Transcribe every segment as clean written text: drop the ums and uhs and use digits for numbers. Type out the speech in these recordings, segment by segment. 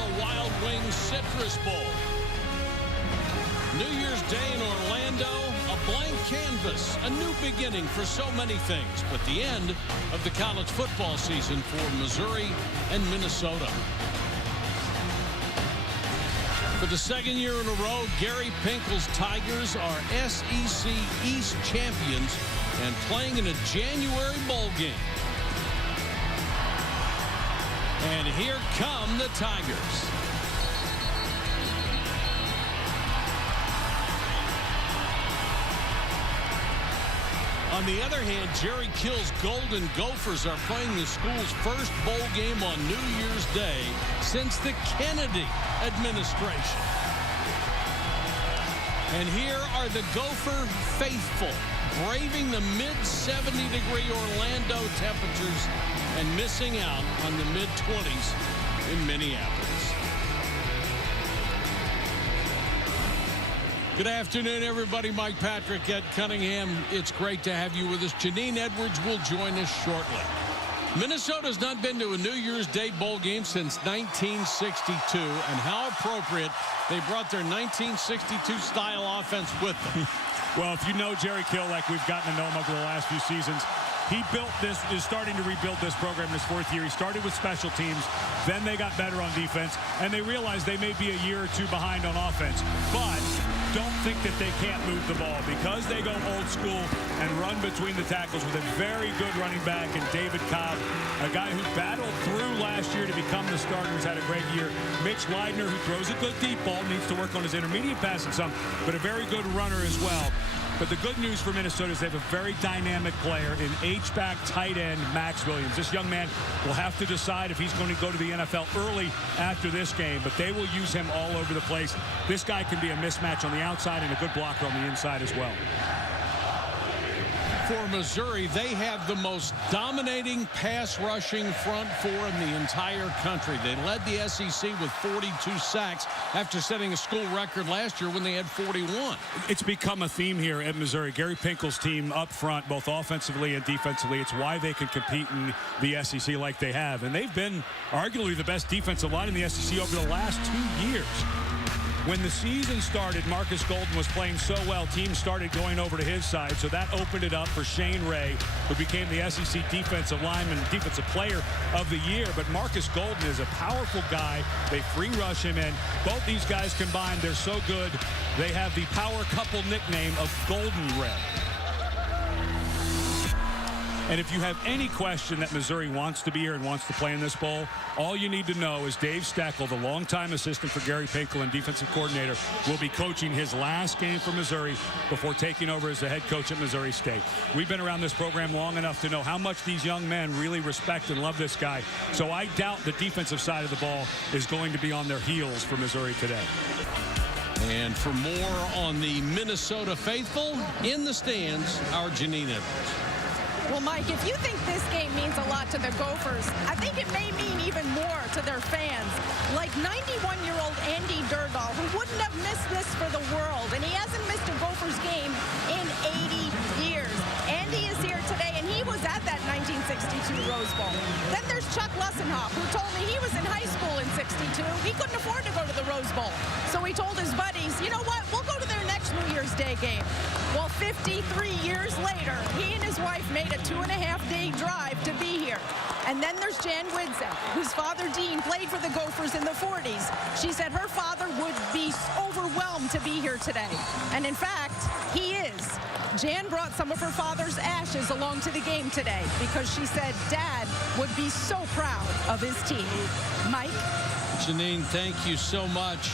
Buffalo Wild Wings Citrus Bowl. New Year's Day in Orlando, a blank canvas, a new beginning for so many things, but the end of the college football season for Missouri and Minnesota. For the second year in a row, Gary Pinkel's Tigers are SEC East champions and playing in a January bowl game. And here come the Tigers. On the other hand, Jerry Kill's Golden Gophers are playing the school's first bowl game on New Year's Day since the Kennedy administration. And here are the Gopher faithful, braving the mid-70-degree Orlando temperatures and missing out on the mid-20s in Minneapolis. Good afternoon, everybody. Mike Patrick, Ed Cunningham. It's great to have you with us. Janine Edwards will join us shortly. Minnesota's not been to a New Year's Day bowl game since 1962, and how appropriate they brought their 1962 style offense with them. Well, if you know Jerry Kill like we've gotten to know him over the last few seasons, he is starting to rebuild this program in his fourth year. He started with special teams, then they got better on defense, and they realized they may be a year or two behind on offense. But don't think that they can't move the ball because they go old school and run between the tackles with a very good running back in David Cobb, a guy who battled through last year to become the starter, has had a great year. Mitch Leidner, who throws a good deep ball, needs to work on his intermediate passing some, but a very good runner as well. But the good news for Minnesota is they have a very dynamic player in H-back tight end Max Williams. This young man will have to decide if he's going to go to the NFL early after this game, but they will use him all over the place. This guy can be a mismatch on the outside and a good blocker on the inside as well. For Missouri, they have the most dominating pass rushing front four in the entire country. They led the SEC with 42 sacks after setting a school record last year when they had 41. It's become a theme here at Missouri. Gary Pinkel's team up front, both offensively and defensively, it's why they can compete in the SEC like they have. And they've been arguably the best defensive line in the SEC over the last 2 years. When the season started, Marcus Golden was playing so well, teams started going over to his side, so that opened it up for Shane Ray, who became the SEC defensive lineman, defensive player of the year. But Marcus Golden is a powerful guy. They free rush him in. Both these guys combined, they're so good, they have the power couple nickname of Golden Ray. And if you have any question that Missouri wants to be here and wants to play in this bowl, all you need to know is Dave Steckel, the longtime assistant for Gary Pinkel and defensive coordinator, will be coaching his last game for Missouri before taking over as the head coach at Missouri State. We've been around this program long enough to know how much these young men really respect and love this guy. So I doubt the defensive side of the ball is going to be on their heels for Missouri today. And for more on the Minnesota faithful, in the stands, our Janine Edwards. Well, Mike, if you think this game means a lot to the Gophers, I think it may mean even more to their fans. Like 91-year-old Andy Durdahl, who wouldn't have missed this for the world, and he hasn't missed a Gophers game in 80 years. Andy is here today, and he was at that 1962 Rose Bowl. Then there's Chuck Lussenhoff, who told me he was in high school in '62. He couldn't afford to go to the Rose Bowl. So he told his buddies, you know what, we'll go to their next New Year's Day game. Well, 53 years later, he and his wife made a 2.5-day drive to be here. And then there's Jan Widzek, whose father, Dean, played for the Gophers in the 40s. She said her father would be overwhelmed to be here today. And in fact, he is. Jan brought some of her father's ashes along to the game today because she said Dad would be so proud of his team. Mike? Janine, thank you so much.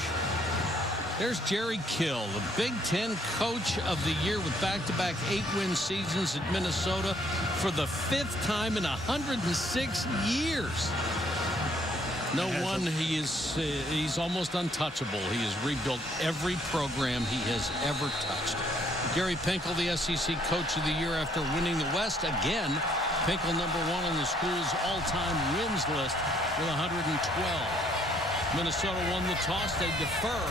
There's Jerry Kill, the Big Ten Coach of the Year with back-to-back 8-win seasons at Minnesota for the 5th time in 106 years. No one, he's almost untouchable. He has rebuilt every program he has ever touched. Gary Pinkel, the SEC Coach of the Year after winning the West again. Pinkel #1 on the school's all-time wins list with 112. Minnesota won the toss. They defer.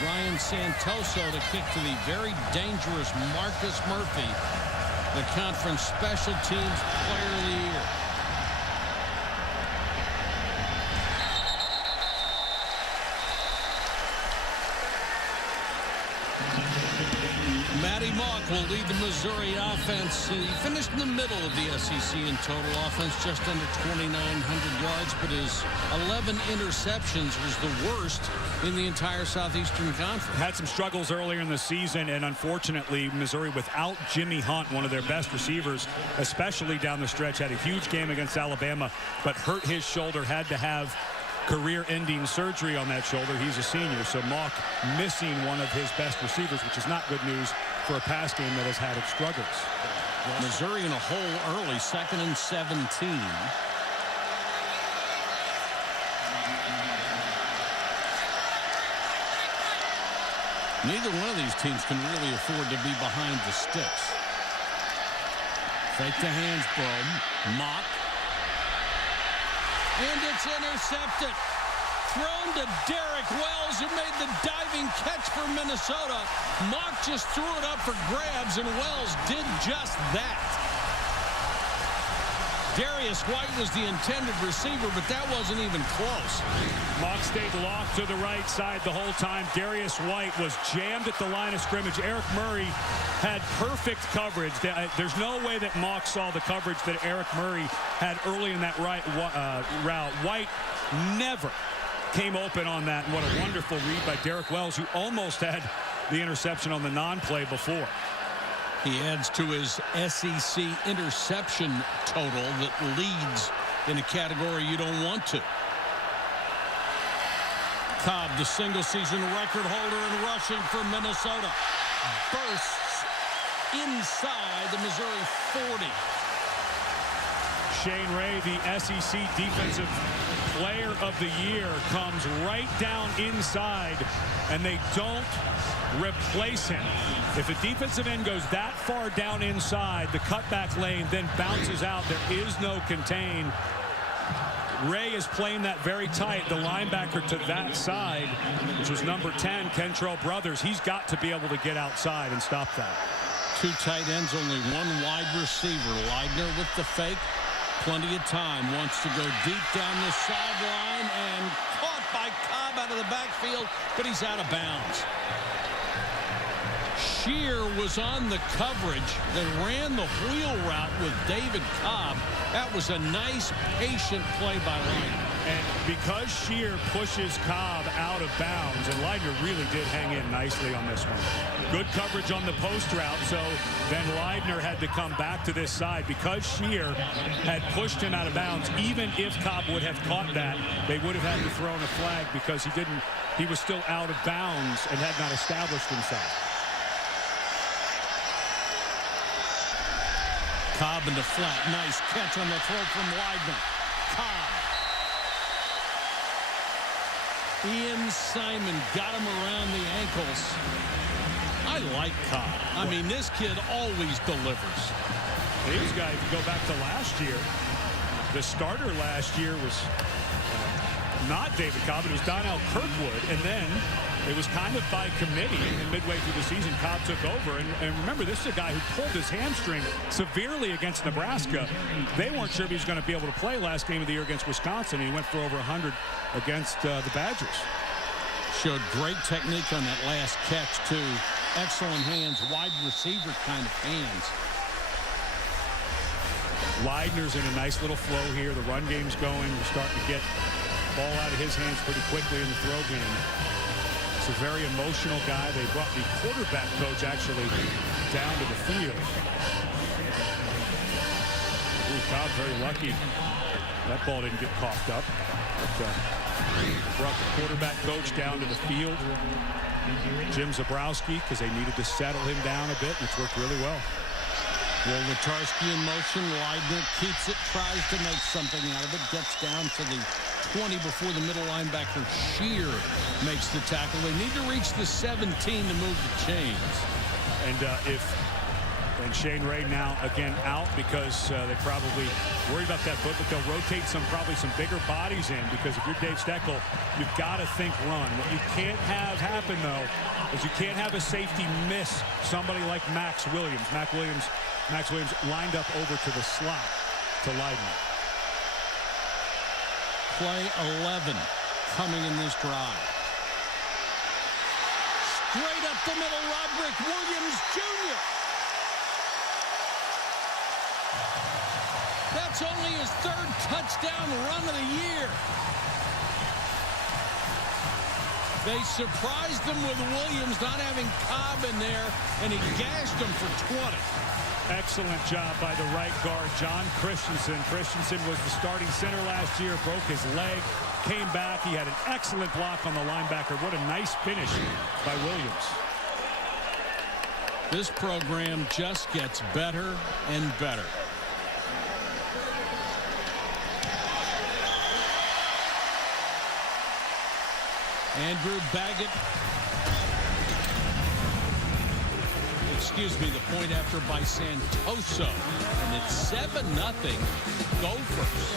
Ryan Santoso to kick to the very dangerous Marcus Murphy, the conference special teams player of the year. Matty Mock will lead the Missouri offense. He finished in the middle of the SEC in total offense, just under 2,900 yards, but his 11 interceptions was the worst in the entire Southeastern Conference. Had some struggles earlier in the season, and unfortunately, Missouri, without Jimmy Hunt, one of their best receivers, especially down the stretch, had a huge game against Alabama, but hurt his shoulder, had to have career-ending surgery on that shoulder. He's a senior, so Mock missing one of his best receivers, which is not good news for a pass game that has had its struggles. Missouri in a hole early, 2nd and 17. Neither one of these teams can really afford to be behind the sticks. Fake the hands, bro. Mock. And it's intercepted. Thrown to Derek Wells, who made the diving catch for Minnesota. Mock just threw it up for grabs, and Wells did just that. Darius White was the intended receiver, but that wasn't even close. Mock stayed locked to the right side the whole time. Darius White was jammed at the line of scrimmage. Eric Murray had perfect coverage. There's no way that Mock saw the coverage that Eric Murray had early in that route. White never came open on that. And what a wonderful read by Derek Wells, who almost had the interception on the non-play before. He adds to his SEC interception total that leads in a category you don't want to. Cobb, the single-season record holder in rushing for Minnesota, bursts inside the Missouri 40. Shane Ray, the SEC Defensive Player of the Year, comes right down inside, and they don't replace him. If a defensive end goes that far down inside, the cutback lane then bounces out. There is no contain. Ray is playing that very tight. The linebacker to that side, which was number 10, Kentrell Brothers, he's got to be able to get outside and stop that. Two tight ends, only one wide receiver. Leidner with the fake. Plenty of time. Wants to go deep down the sideline and caught by Cobb out of the backfield, but he's out of bounds. Shear was on the coverage that ran the wheel route with David Cobb. That was a nice, patient play by Leidner. And because Shear pushes Cobb out of bounds, and Leidner really did hang in nicely on this one. Good coverage on the post route, so then Leidner had to come back to this side. Because Shear had pushed him out of bounds, even if Cobb would have caught that, they would have had to throw in a flag because he was still out of bounds and had not established himself. Cobb in the flat. Nice catch on the throw from Leidner. Cobb. Ian Simon got him around the ankles. I like Cobb. I mean, this kid always delivers. These guys, if you go back to last year, the starter last year was not David Cobb. It was Donnell Kirkwood. And then it was kind of by committee, and midway through the season, Cobb took over. And remember, this is a guy who pulled his hamstring severely against Nebraska. They weren't sure if he was going to be able to play last game of the year against Wisconsin. He went for over 100 against the Badgers. Showed great technique on that last catch, too. Excellent hands, wide receiver kind of hands. Leidner's in a nice little flow here. The run game's going. We're starting to get the ball out of his hands pretty quickly in the throw game. It's a very emotional guy. They brought the quarterback coach actually down to the field. Ooh, Cobb very lucky. That ball didn't get coughed up. But, brought the quarterback coach down to the field. Jim Zabrowski, because they needed to settle him down a bit, and it's worked really well. Wolwatarski in motion. Leidner keeps it, tries to make something out of it. Gets down to the 20 before the middle linebacker. Shear makes the tackle. They need to reach the 17 to move the chains. And Shane Ray now again out because they probably worried about that foot, but they'll rotate probably some bigger bodies in, because if you're Dave Steckel, you've got to think run. What you can't have happen, though, is you can't have a safety miss somebody like Max Williams. Max Williams lined up over to the slot to Leidner. Play 11 coming in this drive. Straight up the middle, Roderick Williams Jr. That's only his third touchdown run of the year. They surprised him with Williams not having Cobb in there, and he gashed him for 20. Excellent job by the right guard, John Christensen. Christensen was the starting center last year, broke his leg, came back. He had an excellent block on the linebacker. What a nice finish by Williams. This program just gets better and better. Andrew Baggett. Excuse me, the point after by Santoso. And it's 7-0 Gophers.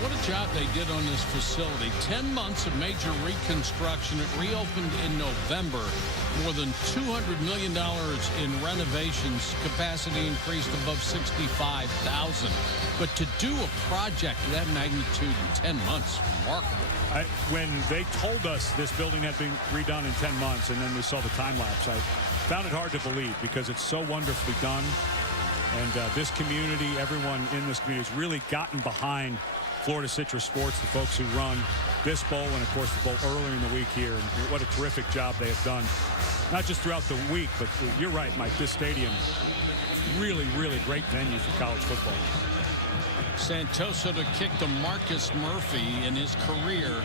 What a job they did on this facility. 10 months of major reconstruction. It reopened in November. More than $200 million in renovations. Capacity increased above 65,000. But to do a project of that magnitude in 10 months, remarkable. When they told us this building had been redone in 10 months, and then we saw the time lapse, I found it hard to believe because it's so wonderfully done. And this community, everyone in this community has really gotten behind Florida Citrus Sports, the folks who run this bowl and, of course, the bowl earlier in the week here. And what a terrific job they have done, not just throughout the week, but you're right, Mike, this stadium, really, really great venue for college football. Santoso to kick to Marcus Murphy. In his career,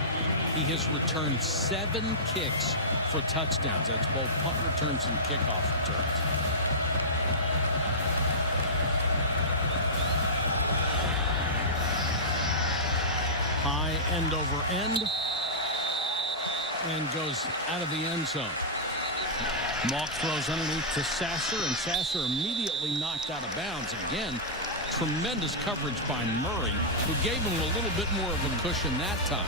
he has returned 7 kicks for touchdowns. That's both punt returns and kickoff returns. High end over end. And goes out of the end zone. Mock throws underneath to Sasser, and Sasser immediately knocked out of bounds. Again, tremendous coverage by Murray, who gave him a little bit more of a cushion that time.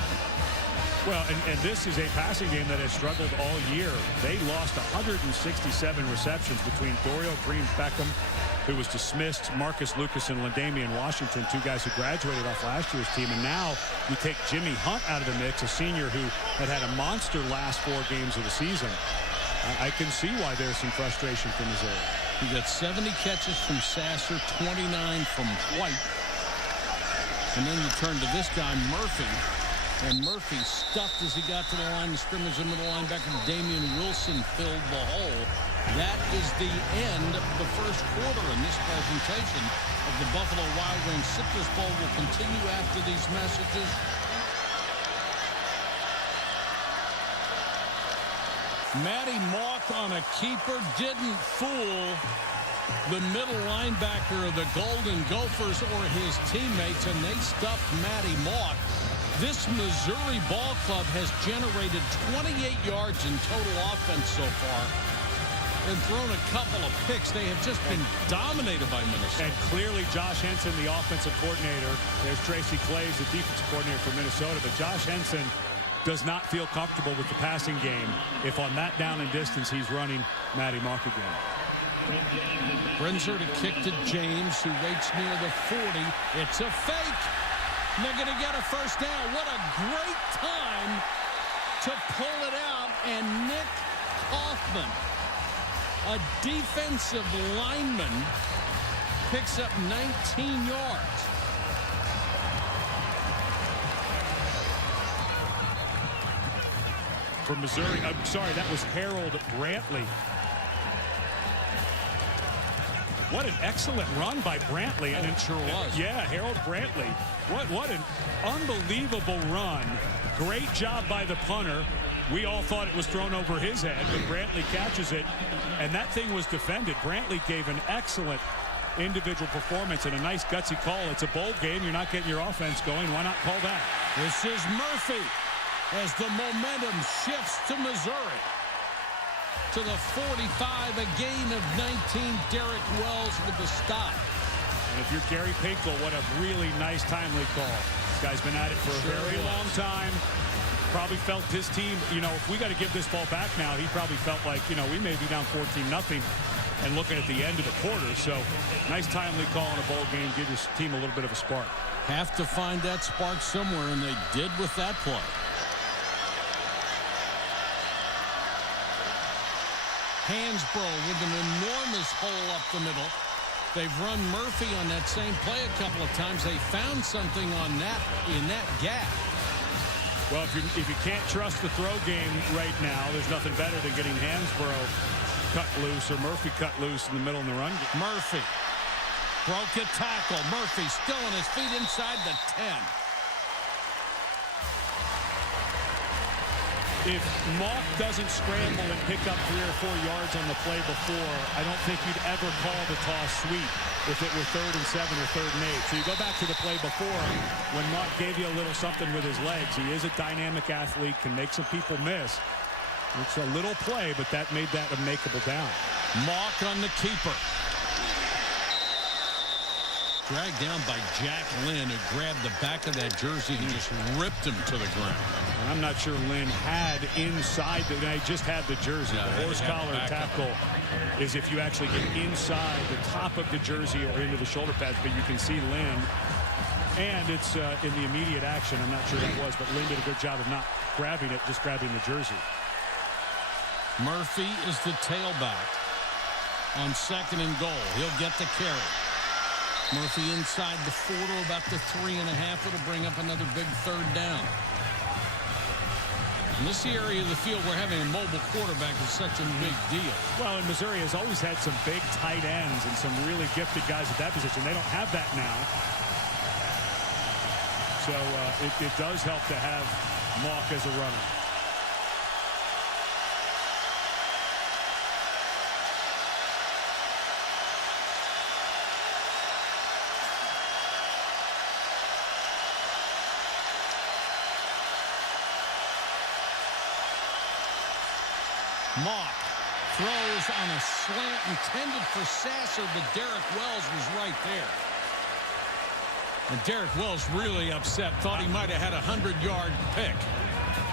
Well, and this is a passing game that has struggled all year. They lost 167 receptions between Dorial Green-Beckham, who was dismissed, Marcus Lucas, and Lindamian Washington, 2 guys who graduated off last year's team. And now you take Jimmy Hunt out of the mix, a senior who had a monster last 4 games of the season. I can see why there's some frustration from Missouri. He got 70 catches from Sasser, 29 from White. And then you turn to this guy, Murphy. And Murphy stuffed as he got to the line of scrimmage. The middle linebacker, Damian Wilson, filled the hole. That is the end of the first quarter in this presentation of the Buffalo Wild Wings Citrus Bowl. Will continue after these messages. Matty Mock on a keeper didn't fool the middle linebacker of the Golden Gophers or his teammates, and they stuffed Matty Mock. This Missouri ball club has generated 28 yards in total offense so far and thrown a couple of picks. They have just been dominated by Minnesota. And clearly Josh Henson, the offensive coordinator, there's Tracy Claeys, the defensive coordinator for Minnesota, but Josh Henson does not feel comfortable with the passing game if on that down and distance he's running Matty Mock again. Brinzer to kick to James, who waits near the 40. It's a fake. And they're going to get a first down. What a great time to pull it out. And Nick Kaufman, a defensive lineman, picks up 19 yards. For Missouri, I'm sorry, that was Harold Brantley. What an excellent run by Brantley. And it sure was. Yeah, Harold Brantley. What an unbelievable run. Great job by the punter. We all thought it was thrown over his head, but Brantley catches it, and that thing was defended. Brantley gave an excellent individual performance and a nice gutsy call. It's a bowl game. You're not getting your offense going. Why not call that? This is Murphy as the momentum shifts to Missouri. To the 45, a gain of 19. Derek Wells with the stop. And if you're Gary Pinkel, what a really nice timely call. This guy's been at it for a very long time. Probably felt his team, if we got to give this ball back now, he probably felt like, we may be down 14-0 and looking at the end of the quarter. So nice timely call in a bowl game. Give your team a little bit of a spark. Have to find that spark somewhere, and they did with that play. Hansbrough with an enormous hole up the middle. They've run Murphy on that same play a couple of times. They found something on that in that gap. Well, if you can't trust the throw game right now, there's nothing better than getting Hansbrough cut loose or Murphy cut loose in the middle of the run game. Murphy broke a tackle. Murphy still on his feet inside the 10. If Mock doesn't scramble and pick up 3 or 4 yards on the play before, I don't think you'd ever call the toss sweep if it were 3rd and 7 or 3rd and 8. So you go back to the play before when Mock gave you a little something with his legs. He is a dynamic athlete, can make some people miss. It's a little play, but that made that a makeable down. Mock on the keeper. Dragged down by Jack Lynn, who grabbed the back of that jersey and just ripped him to the ground. And I'm not sure Lynn had inside. He just had the jersey. Yeah, the horse collar tackle is if you actually get inside the top of the jersey or into the shoulder pads, but you can see Lynn. And it's in the immediate action. I'm not sure that was, but Lynn did a good job of not grabbing it, just grabbing the jersey. Murphy is the tailback on 2nd and goal. He'll get the carry. Murphy inside the 4 to about the 3.5. It'll bring up another big 3rd down. In this area of the field where having a mobile quarterback is such a big deal. Well, and Missouri has always had some big tight ends and some really gifted guys at that position. They don't have that now. So it does help to have Mock as a runner. Mock throws on a slant intended for Sasser, but Derek Wells was right there. And Derek Wells really upset. Thought he might have had a 100-yard pick.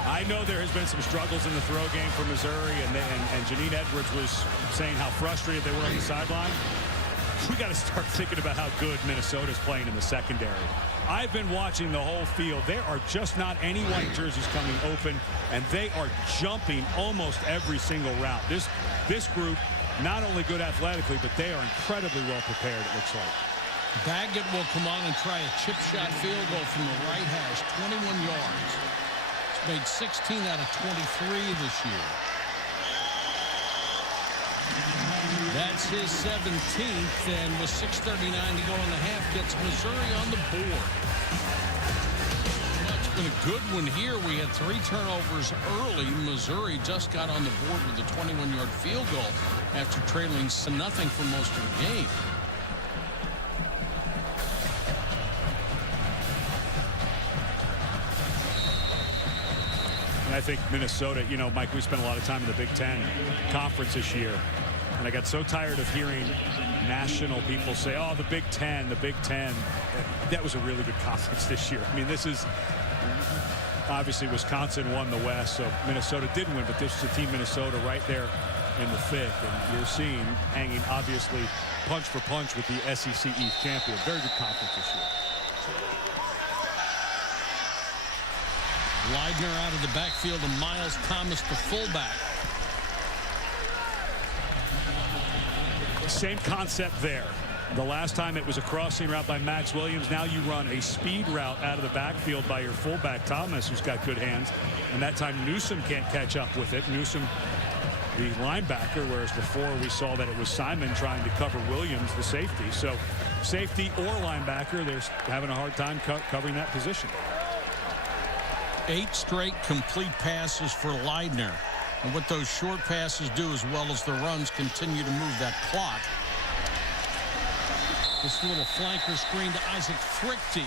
I know there has been some struggles in the throw game for Missouri, and Janine Edwards was saying how frustrated they were on the sideline. We got to start thinking about how good Minnesota's playing in the secondary. I've been watching the whole field. There are just not any white jerseys coming open, and they are jumping almost every single route. This group, not only good athletically, but they are incredibly well prepared, it looks like. Baggett will come on and try a chip shot field goal from the right hash, 21 yards. He's made 16 out of 23 this year. That's his 17th, and with 6:39 to go in the half, gets Missouri on the board. Well, it's been a good one here. We had 3 turnovers early. Missouri just got on the board with a 21-yard field goal after trailing 0-0 for most of the game. And I think Minnesota, you know, Mike, we spent a lot of time in the Big Ten Conference this year. And I got so tired of hearing national people say, oh, the Big Ten, the Big Ten. That was a really good conference this year. I mean, this is obviously Wisconsin won the West, so Minnesota did win, but this is a team Minnesota right there in the thick. And you're seeing hanging, obviously, punch for punch with the SEC East champion. Very good conference this year. Leidner out of the backfield to Miles Thomas, the fullback. Same concept there. The last time it was a crossing route by Max Williams. Now you run a speed route out of the backfield by your fullback Thomas, who's got good hands. And that time Newsom can't catch up with it. Newsom, the linebacker, whereas before we saw that it was Simon trying to cover Williams, the safety. So safety or linebacker, they're having a hard time covering that position. 8 straight complete passes for Leidner. And what those short passes do, as well as the runs, continue to move that clock. This little flanker screen to Isaac Frichte.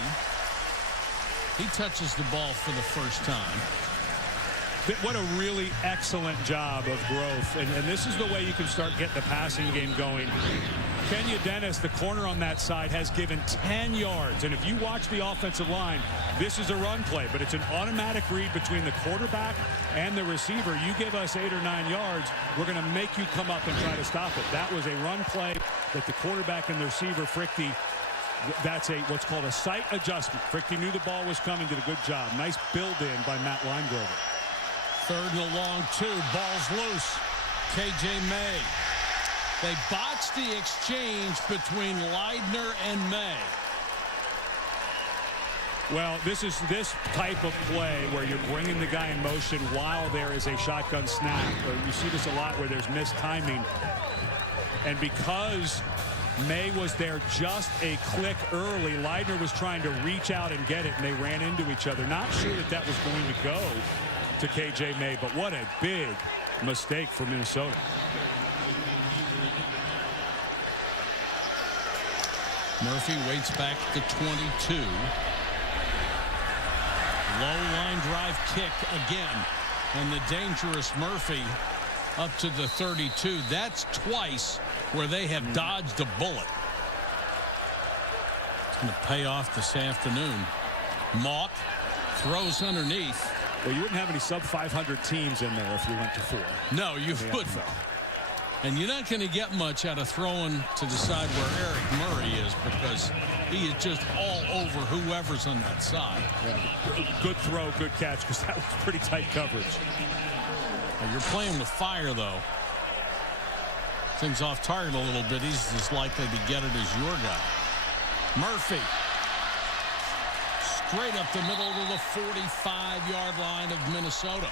He touches the ball for the first time. What a really excellent job of growth. And this is the way you can start getting the passing game going. Kenya Dennis, the corner on that side, has given 10 yards. And if you watch the offensive line, this is a run play, but it's an automatic read between the quarterback and the receiver. You give us 8 or 9 yards, we're going to make you come up and try to stop it. That was a run play that the quarterback and the receiver, Frichte, that's what's called a sight adjustment. Frichte knew the ball was coming, did a good job. Nice build in by Matt Linegrover. 3rd and a long 2. Ball's loose. K.J. May. They botched the exchange between Leidner and May. Well, this type of play where you're bringing the guy in motion while there is a shotgun snap. You see this a lot where there's missed timing. And because May was there just a click early, Leidner was trying to reach out and get it, and they ran into each other. Not sure that was going to go to K.J. May, but what a big mistake for Minnesota. Murphy waits back to 22. Low line drive kick again. And the dangerous Murphy up to the 32. That's twice where they have dodged a bullet. It's going to pay off this afternoon. Mock throws underneath. Well, you wouldn't have any sub-500 teams in there if you went to 4. No, you wouldn't. And you're not going to get much out of throwing to the side where Eric Murray is, because he is just all over whoever's on that side. Yeah. Good throw, good catch, because that was pretty tight coverage. Well, you're playing with fire, though. Things off target a little bit. He's as likely to get it as your guy. Murphy. Straight up the middle to the 45-yard line of Minnesota.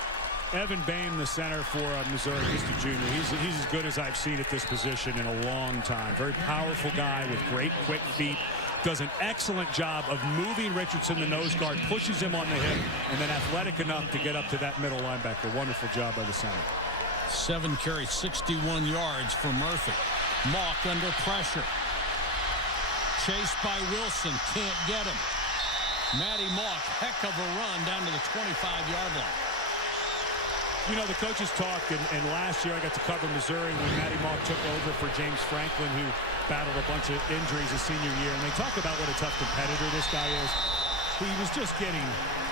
Evan Bain, the center for Missouri, just a junior. He's as good as I've seen at this position in a long time. Very powerful guy with great quick feet. Does an excellent job of moving Richardson, the nose guard, pushes him on the hip, and then athletic enough to get up to that middle linebacker. Wonderful job by the center. 7 carries, 61 yards for Murphy. Mock under pressure. Chased by Wilson. Can't get him. Matty Mock, heck of a run down to the 25-yard line. You know, the coaches talked, and last year I got to cover Missouri when Matty Mock took over for James Franklin, who battled a bunch of injuries his senior year. And they talk about what a tough competitor this guy is. He was just getting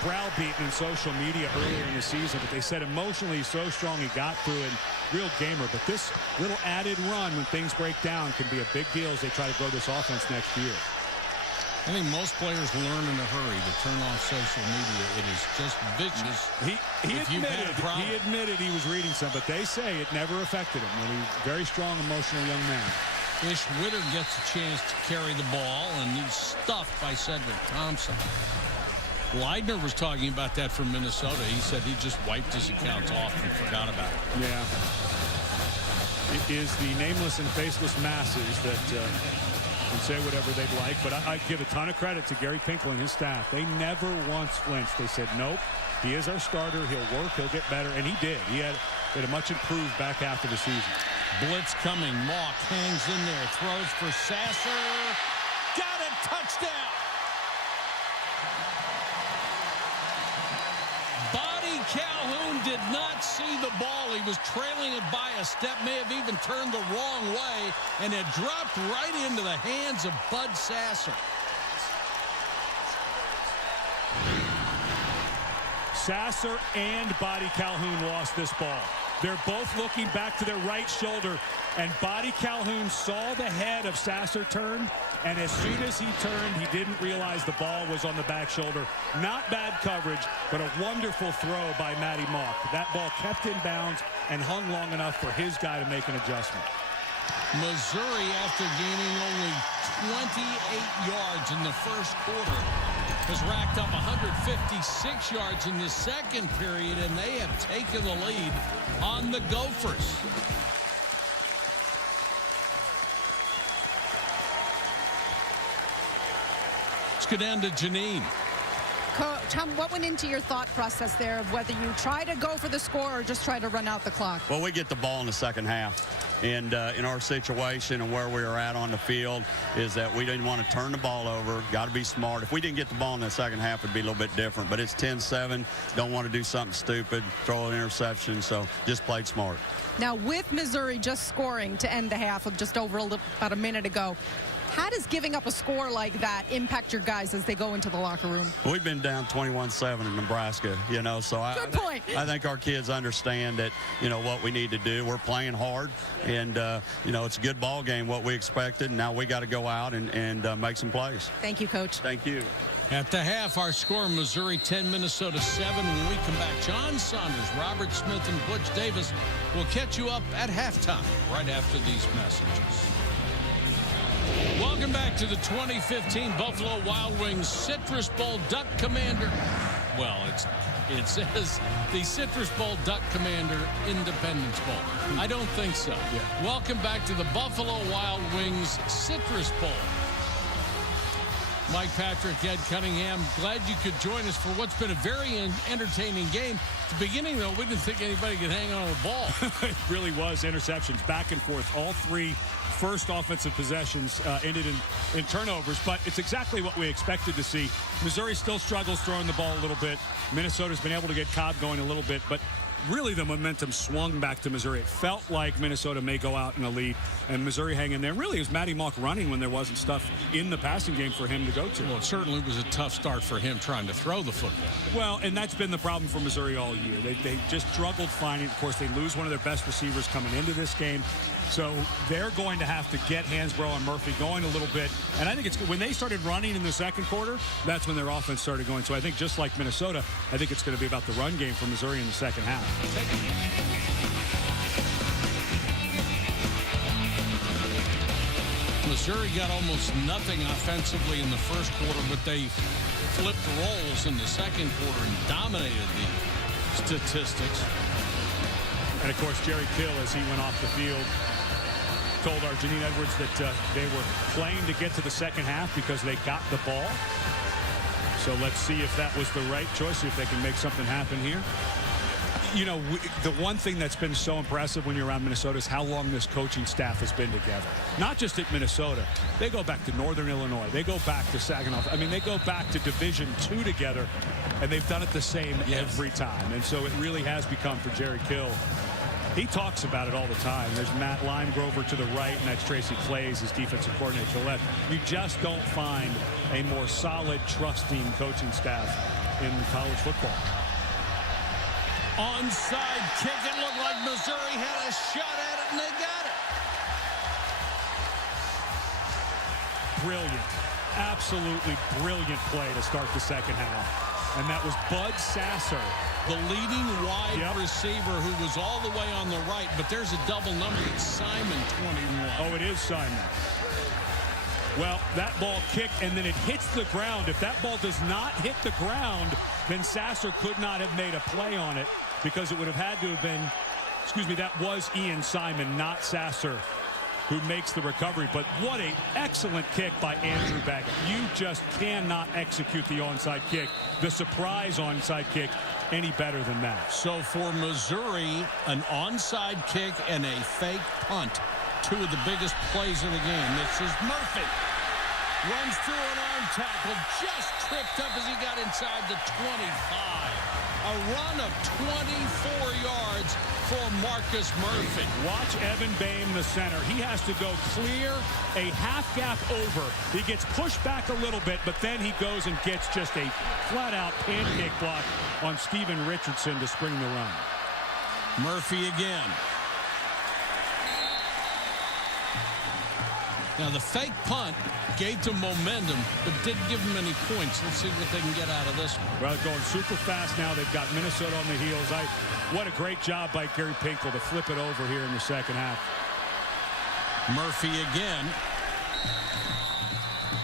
browbeaten in social media earlier in the season, but they said emotionally he's so strong he got through it. Real gamer. But this little added run when things break down can be a big deal as they try to grow this offense next year. I think most players learn in a hurry to turn off social media. It is just vicious. He admitted he was reading some, but they say it never affected him. And he's a very strong, emotional young man. Ish Witter gets a chance to carry the ball, and he's stuffed by Cedric Thompson. Leidner was talking about that from Minnesota. He said he just wiped his accounts off and forgot about it. Yeah. It is the nameless and faceless masses that can say whatever they'd like, but I give a ton of credit to Gary Pinkel and his staff. They never once flinched. They said, nope, he is our starter. He'll work. He'll get better. And he did. He had a much improved back half of the season. Blitz coming. Mock hangs in there. Throws for Sasser. Got a touchdown. Body Calhoun did not see the ball. He was trailing it by a step, may have even turned the wrong way, and it dropped right into the hands of Bud Sasser. Sasser and Body Calhoun lost this ball. They're both looking back to their right shoulder, and Body Calhoun saw the head of Sasser turn, and as soon as he turned, he didn't realize the ball was on the back shoulder. Not bad coverage, but a wonderful throw by Matty Mock. That ball kept in bounds and hung long enough for his guy to make an adjustment. Missouri, after gaining only 28 yards in the first quarter, has racked up 156 yards in the second period, and they have taken the lead on the Gophers. Let's go down to Janine. Tom, what went into your thought process there of whether you try to go for the score or just try to run out the clock? Well, we get the ball in the second half. And in our situation and where we were at on the field is that we didn't want to turn the ball over. Got to be smart. If we didn't get the ball in the second half, it'd be a little bit different. But it's 10-7. Don't want to do something stupid, throw an interception. So just played smart. Now, with Missouri just scoring to end the half of just over about a minute ago, How does giving up a score like that impact your guys as they go into the locker room? We've been down 21-7 in Nebraska, so Good point. I think our kids understand that, what we need to do. We're playing hard, and, it's a good ball game, what we expected, and now we got to go out and make some plays. Thank you, Coach. Thank you. At the half, our score, Missouri 10, Minnesota 7. When we come back, John Saunders, Robert Smith, and Butch Davis will catch you up at halftime right after these messages. Welcome back to the 2015 Buffalo Wild Wings Citrus Bowl Duck Commander. Well, it says the Citrus Bowl Duck Commander Independence Bowl. I don't think so. Yeah. Welcome back to the Buffalo Wild Wings Citrus Bowl. Mike Patrick, Ed Cunningham, glad you could join us for what's been a very entertaining game. At the beginning, though, we didn't think anybody could hang on to the ball. It really was interceptions back and forth. All three first offensive possessions ended in turnovers, but it's exactly what we expected to see. Missouri still struggles throwing the ball a little bit. Minnesota's been able to get Cobb going a little bit, but really the momentum swung back to Missouri. It felt like Minnesota may go out in a lead, and Missouri hang in there. Really, it was Matty Mock running when there wasn't stuff in the passing game for him to go to. Well, it certainly was a tough start for him trying to throw the football. Well, and that's been the problem for Missouri all year. They just struggled finding. Of course, they lose one of their best receivers coming into this game. So they're going to have to get Hansbrough and Murphy going a little bit. And I think it's when they started running in the second quarter, that's when their offense started going. So I think just like Minnesota, I think it's going to be about the run game for Missouri in the second half. Missouri got almost nothing offensively in the first quarter, but they flipped roles in the second quarter and dominated the statistics. And, of course, Jerry Kill, as he went off the field, told our Janine Edwards that they were playing to get to the second half because they got the ball. So let's see if that was the right choice, see if they can make something happen here. The one thing that's been so impressive when you're around Minnesota is how long this coaching staff has been together. Not just at Minnesota. They go back to Northern Illinois. They go back to Saginaw. I mean, they go back to Division II together, and they've done it the same every time. And so it really has become for Jerry Kill. He talks about it all the time. There's Matt Limegrover to the right, and that's Tracy Clays, his defensive coordinator to the left. You just don't find a more solid, trusting coaching staff in college football. Onside kick. It looked like Missouri had a shot at it, and they got it. Brilliant. Absolutely brilliant play to start the second half. And that was Bud Sasser, the leading wide receiver who was all the way on the right, but there's a double number. It's Simon, 21. Oh, it is Simon. Well, that ball kicked, and then it hits the ground. If that ball does not hit the ground, then Sasser could not have made a play on it because it would have had to have been, that was Ian Simon, not Sasser, who makes the recovery. But what an excellent kick by Andrew Baggett. You just cannot execute the onside kick, the surprise onside kick, any better than that. So for Missouri, an onside kick and a fake punt, two of the biggest plays of the game. This is Murphy. Runs through an arm tackle, just tripped up as he got inside the 25. A run of 24 yards for Marcus Murphy. Watch Evan Boehm, the center. He has to go clear a half gap over. He gets pushed back a little bit, but then he goes and gets just a flat-out pancake block on Steven Richardson to spring the run. Murphy again. Now, the fake punt gave them momentum, but didn't give them any points. Let's see what they can get out of this one. Well, going super fast now. They've got Minnesota on the heels. What a great job by Gary Pinkel to flip it over here in the second half. Murphy again.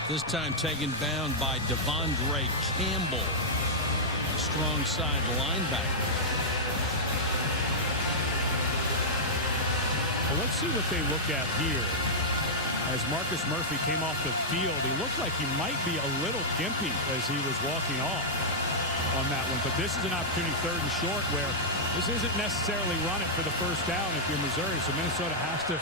This time taken down by Devondre Campbell, a strong side linebacker. Well, let's see what they look at here. As Marcus Murphy came off the field, he looked like he might be a little gimpy as he was walking off on that one. But this is an opportunity, third and short, where this isn't necessarily run it for the first down if you're Missouri. So Minnesota has to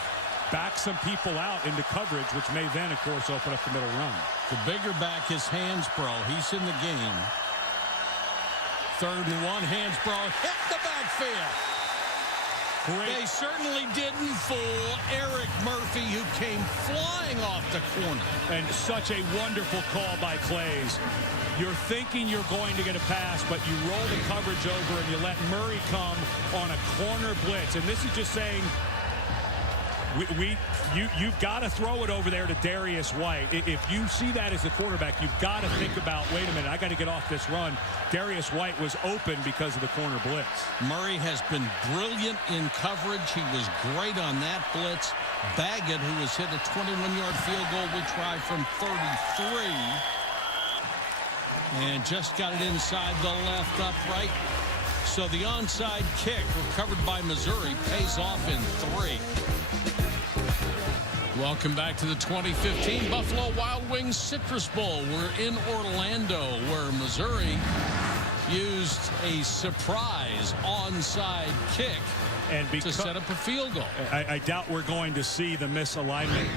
back some people out into coverage, which may then, of course, open up the middle run. The bigger back is Hansbrough. He's in the game. Third and one. Hansbrough hit the backfield. Great. They certainly didn't fool Eric Murphy, who came flying off the corner. And such a wonderful call by Clays. You're thinking you're going to get a pass, but you roll the coverage over and you let Murray come on a corner blitz. And this is just saying, you've got to throw it over there to Darius White. If you see that as the quarterback, you've got to think about, wait a minute, I got to get off this run. Darius White was open because of the corner blitz. Murray has been brilliant in coverage. He was great on that blitz. Baggett, who has hit a 21-yard field goal, will try from 33. And just got it inside the left upright. So the onside kick, recovered by Missouri, pays off in 3. Welcome back to the 2015 Buffalo Wild Wings Citrus Bowl. We're in Orlando, where Missouri used a surprise onside kick to set up a field goal. I doubt we're going to see the misalignment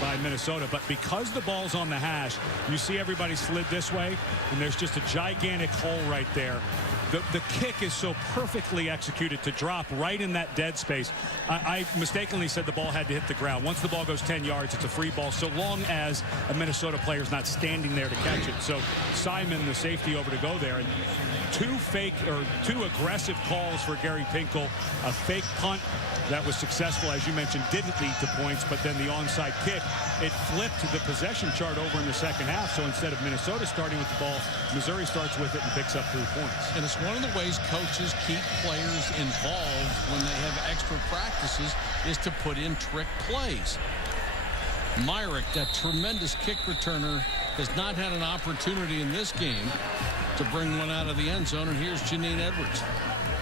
by Minnesota, but because the ball's on the hash, you see everybody slid this way, and there's just a gigantic hole right there. The kick is so perfectly executed to drop right in that dead space. I mistakenly said the ball had to hit the ground. Once the ball goes 10 yards, it's a free ball, so long as a Minnesota player is not standing there to catch it. So Simon, the safety, over to go there. And two aggressive calls for Gary Pinkel. A fake punt that was successful, as you mentioned, didn't lead to points, but then the onside kick, it flipped the possession chart over in the second half. So instead of Minnesota starting with the ball, Missouri starts with it and picks up 3 points. And it's one of the ways coaches keep players involved when they have extra practices is to put in trick plays. Myrick, that tremendous kick returner, has not had an opportunity in this game to bring one out of the end zone. And here's Janine Edwards.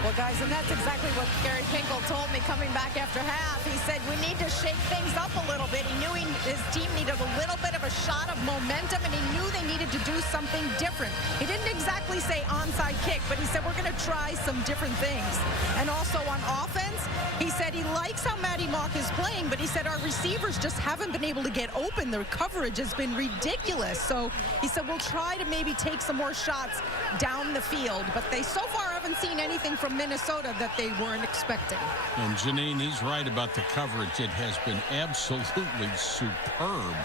Well, guys, and that's exactly what Gary Pinkel told me coming back after half. He said, we need to shake things up a little bit. He knew his team needed a little bit of a shot of momentum, and he knew they needed to do something different. He didn't exactly say onside kick, but he said, we're going to try some different things. And also on offense, he said he likes how Matty Mock is playing, but he said our receivers just haven't been able to get open. Their coverage has been ridiculous. So he said, we'll try to maybe take some more shots down the field. But they so far haven't seen anything from Minnesota that they weren't expecting. And Janine, he's right about the coverage. It has been absolutely superb.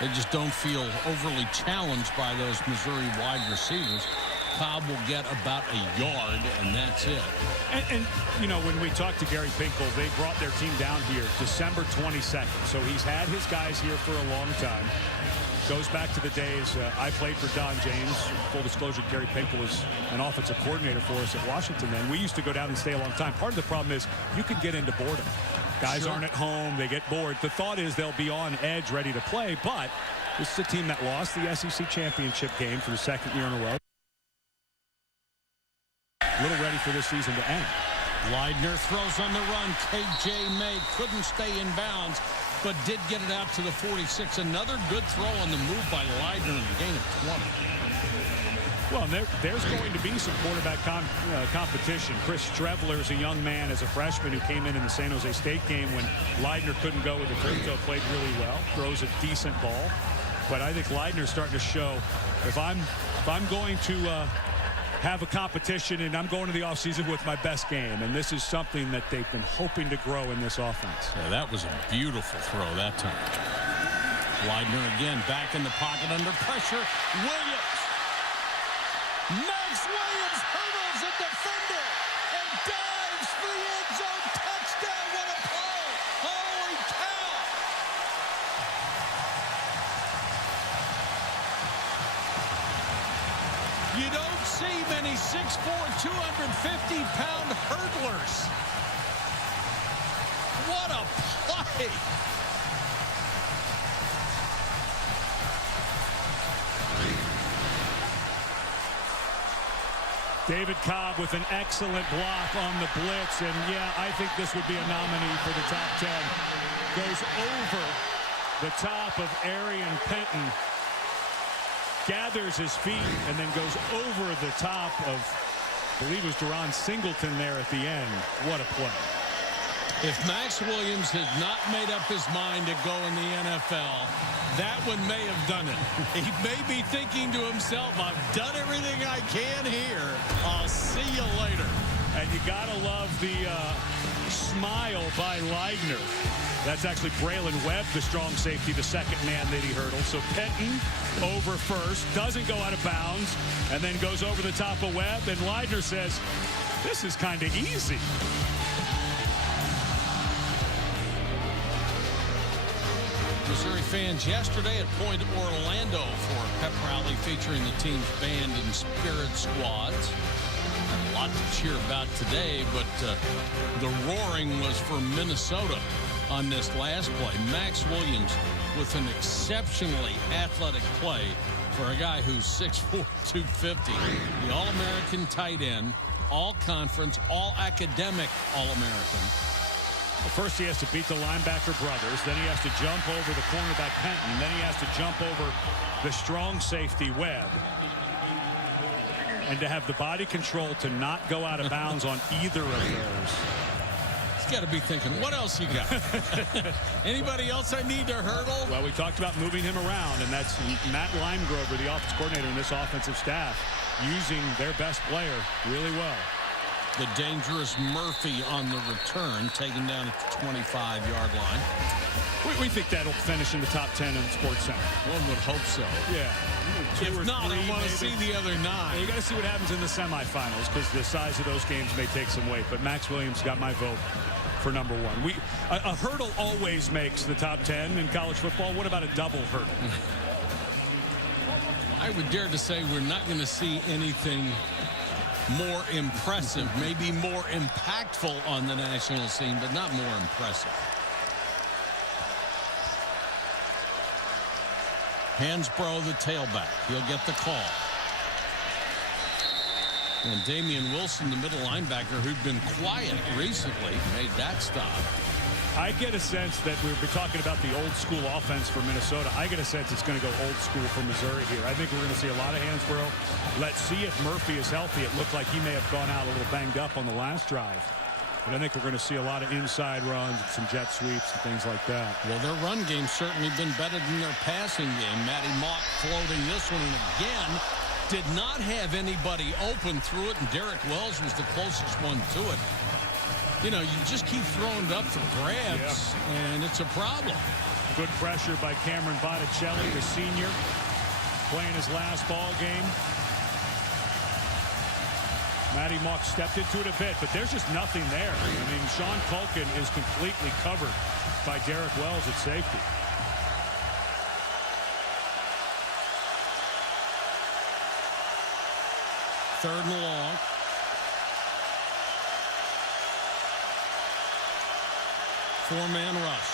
They just don't feel overly challenged by those Missouri wide receivers. Cobb will get about a yard, and that's it. And you know, when we talked to Gary Pinkel, they brought their team down here December 22nd. So he's had his guys here for a long time. Goes back to the days I played for Don James. Full disclosure, Gary Pinkel was an offensive coordinator for us at Washington then. We used to go down and stay a long time. Part of the problem is you can get into boredom. Guys aren't at home. They get bored. The thought is they'll be on edge, ready to play. But this is a team that lost the SEC championship game for the 2nd year in a row. A little ready for this season to end. Leidner throws on the run. K.J. May couldn't stay in bounds, but did get it out to the 46. Another good throw on the move by Leidner in the gain of 20. Well, there's going to be some quarterback competition. Chris Streveler is a young man as a freshman who came in the San Jose State game when Leidner couldn't go with the crypto, played really well, throws a decent ball. But I think Leidner's starting to show if I'm going to have a competition and I'm going to the offseason with my best game, and this is something that they've been hoping to grow in this offense. Yeah, that was a beautiful throw that time. Leidner again back in the pocket under pressure. Williams. Max Williams hurdles a defender and dives for the end zone. Touchdown. What a play. Holy cow. You don't see many 6'4", 250-pound hurdlers. What a play. David Cobb with an excellent block on the blitz, and yeah, I think this would be a nominee for the top 10. Goes over the top of Arian Penton, gathers his feet, and then goes over the top of, I believe it was Deron Singleton there at the end. What a play. If Max Williams has not made up his mind to go in the NFL, that one may have done it. He may be thinking to himself, I've done everything I can here. I'll see you later. And you got to love the smile by Leidner. That's actually Braylon Webb, the strong safety, the second man that he hurdled. So Penton over first, doesn't go out of bounds, and then goes over the top of Webb. And Leidner says, this is kind of easy. Missouri fans yesterday at Point Orlando for a pep rally featuring the team's band and spirit squads. A lot to cheer about today, but the roaring was for Minnesota on this last play. Max Williams with an exceptionally athletic play for a guy who's 6'4", 250. The All-American tight end, all-conference, all-academic All-American. Well, first he has to beat the linebacker brothers. Then he has to jump over the cornerback Penton. Then he has to jump over the strong safety Webb. And to have the body control to not go out of bounds on either of those. He's got to be thinking, what else you got? Anybody else I need to hurdle? Well, we talked about moving him around, and that's Matt Limegrover, the offensive coordinator in this offensive staff, using their best player really well. The dangerous Murphy on the return, taken down at the 25-yard line. We think that'll finish in the top 10 in the Sports Center. One would hope so. Yeah. If not, I want to see the other 9. You got to see what happens in the semifinals because the size of those games may take some weight. But Max Williams got my vote for number 1. A hurdle always makes the top 10 in college football. What about a double hurdle? I would dare to say we're not going to see anything more impressive, maybe more impactful on the national scene, but not more impressive. Hansbrough, the tailback. He'll get the call. And Damian Wilson, the middle linebacker, who'd been quiet recently, made that stop. I get a sense that we've been talking about the old school offense for Minnesota. I get a sense it's going to go old school for Missouri here. I think we're going to see a lot of Hansbrough. Let's see if Murphy is healthy. It looked like he may have gone out a little banged up on the last drive. But I think we're going to see a lot of inside runs and some jet sweeps and things like that. Well, their run game's certainly been better than their passing game. Matty Mock floating this one, and again, did not have anybody open through it, and Derek Wells was the closest one to it. You know, you just keep throwing it up for grabs, and it's a problem. Good pressure by Cameron Botticelli, the senior, playing his last ball game. Matty Mock stepped into it a bit, but there's just nothing there. I mean, Sean Culkin is completely covered by Derek Wells at safety. Third and long. Four-man rush.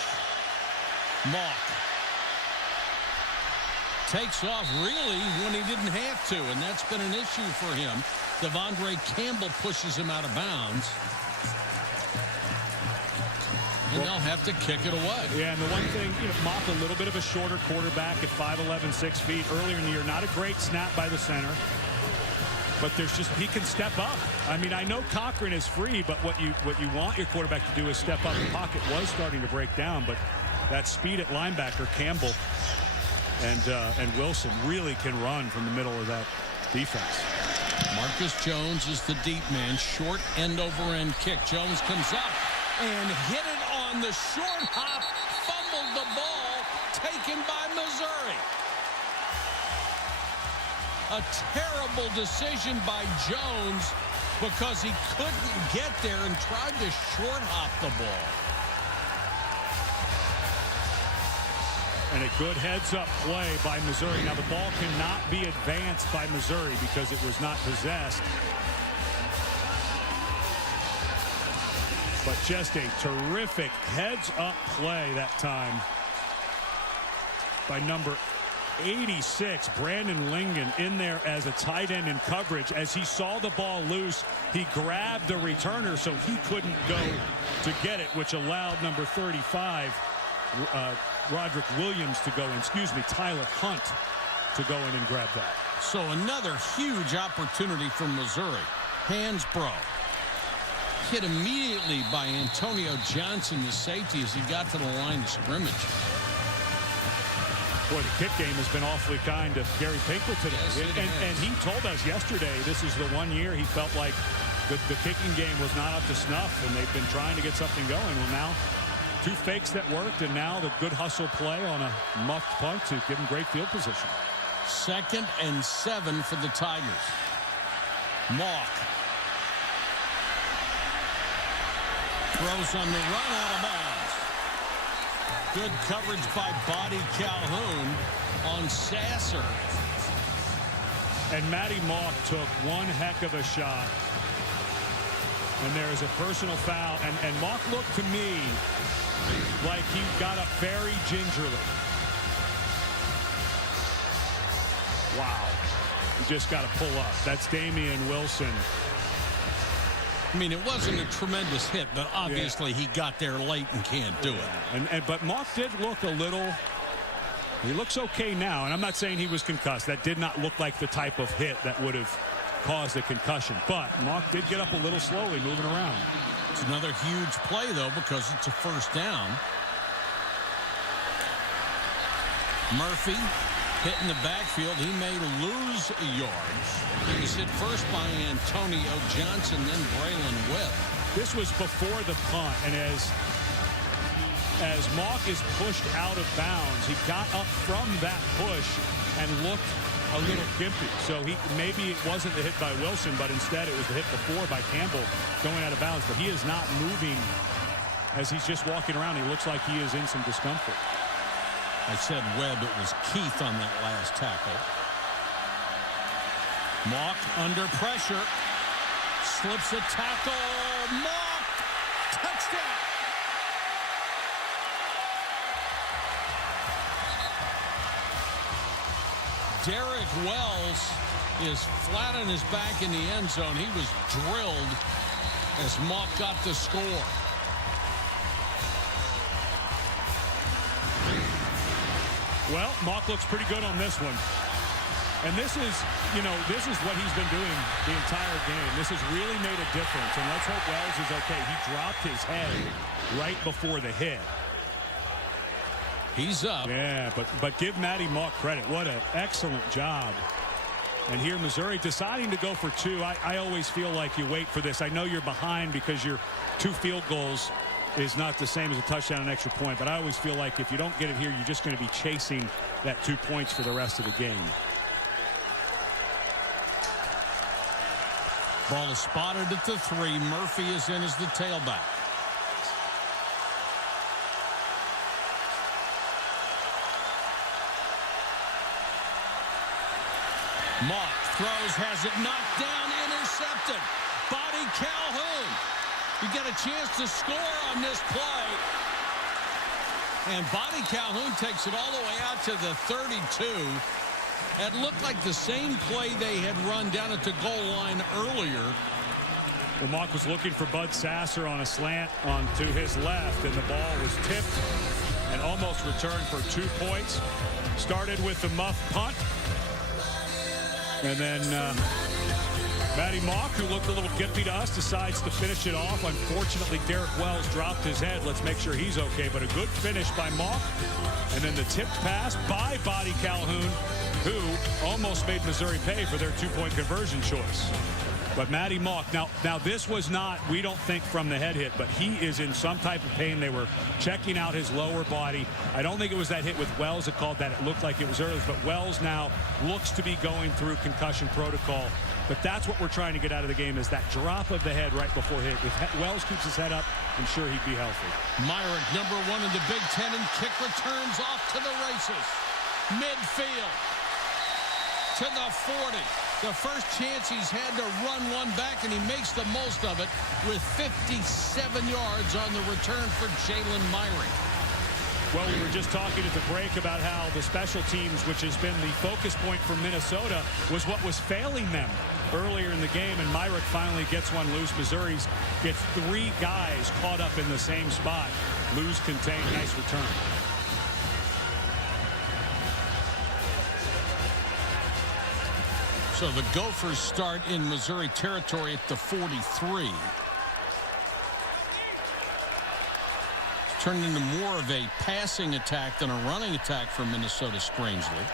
Mock takes off really when he didn't have to, and that's been an issue for him. Devondre Campbell pushes him out of bounds. And they'll have to kick it away. Yeah, and the one thing, Mock, a little bit of a shorter quarterback at 5'11", 6 feet. Earlier in the year, not a great snap by the center. But there's just, he can step up. I mean, I know Cochran is free, but what you want your quarterback to do is step up. The pocket was starting to break down, but that speed at linebacker, Campbell and Wilson really can run from the middle of that defense. Marcus Jones is the deep man. Short end-over-end kick. Jones comes up and hit it on the short hop. Fumbled the ball. Taken by Missouri. A terrible decision by Jones because he couldn't get there and tried to short hop the ball. And a good heads-up play by Missouri. Now, the ball cannot be advanced by Missouri because it was not possessed. But just a terrific heads-up play that time by number 86, Brandon Lingen, in there as a tight end in coverage. As he saw the ball loose, he grabbed the returner so he couldn't go to get it, which allowed number 35, Roderick Williams to go in. Tyler Hunt to go in and grab that. So another huge opportunity for Missouri. Hansbrough hit immediately by Antonio Johnson, the safety, as he got to the line of scrimmage. Boy, the kick game has been awfully kind to Gary Pinkel today. Yes, and he told us yesterday this is the one year he felt like the kicking game was not up to snuff, and they've been trying to get something going. Well, now 2 fakes that worked, and now the good hustle play on a muffed punt to give them great field position. 2nd and 7 for the Tigers. Mock throws on the run, out of bounds. Good coverage by Buddy Calhoun on Sasser. And Matty Mock took one heck of a shot. And there is a personal foul. And Mock looked to me like he got up very gingerly. Wow. You just got to pull up. That's Damian Wilson. I mean, it wasn't a tremendous hit, but obviously he got there late and can't do it. But Mock did look a little, he looks okay now, and I'm not saying he was concussed. That did not look like the type of hit that would have caused a concussion. But Mock did get up a little slowly, moving around. It's another huge play, though, because it's a first down. Murphy hitting the backfield. He may lose yards. He was hit first by Antonio Johnson, then Braylon Webb. This was before the punt, and as Mock is pushed out of bounds, he got up from that push and looked a little gimpy. So maybe it wasn't the hit by Wilson, but instead it was the hit before by Campbell going out of bounds. But he is not moving as he's just walking around. He looks like he is in some discomfort. I said Webb. It was Keith on that last tackle. Mock under pressure. Slips a tackle. Mock! Touchdown! Derek Wells is flat on his back in the end zone. He was drilled as Mock got the score. Well, Mock looks pretty good on this one. And this is what he's been doing the entire game. This has really made a difference. And let's hope Wells is okay. He dropped his head right before the hit. He's up. Yeah, but give Matty Mock credit. What an excellent job. And here Missouri deciding to go for 2. I always feel like you wait for this. I know you're behind because your 2 field goals is not the same as a touchdown and extra point, but I always feel like if you don't get it here, you're just going to be chasing that 2 points for the rest of the game. Ball is spotted at the 3. Murphy is in as the tailback. Mock throws, has it knocked down, intercepted. Buddy Calhoun. You get a chance to score on this play. And Buddy Calhoun takes it all the way out to the 32. It looked like the same play they had run down at the goal line earlier. Well, Mock was looking for Bud Sasser on a slant onto his left, and the ball was tipped and almost returned for 2 points. Started with the muff punt. And then Matty Mock, who looked a little gimpy to us, decides to finish it off. Unfortunately, Derek Wells dropped his head. Let's make sure he's okay. But a good finish by Mock. And then the tipped pass by Buddy Calhoun, who almost made Missouri pay for their 2-point conversion choice. But Matty Mock, now this was not, we don't think, from the head hit, but he is in some type of pain. They were checking out his lower body. I don't think it was that hit with Wells that called that. It looked like it was earlier, but Wells now looks to be going through concussion protocol. But that's what we're trying to get out of the game, is that drop of the head right before hit. If Wells keeps his head up, I'm sure he'd be healthy. Myrick, number 1 in the Big Ten, and kick returns off to the races. Midfield to the 40. The first chance he's had to run one back, and he makes the most of it with 57 yards on the return for Jalen Myrick. Well, we were just talking at the break about how the special teams, which has been the focus point for Minnesota, was what was failing them earlier in the game, and Myrick finally gets one loose. Missouri gets 3 guys caught up in the same spot. Lose contained. Nice return. So the Gophers start in Missouri territory at the 43. It's turned into more of a passing attack than a running attack for Minnesota, strangely,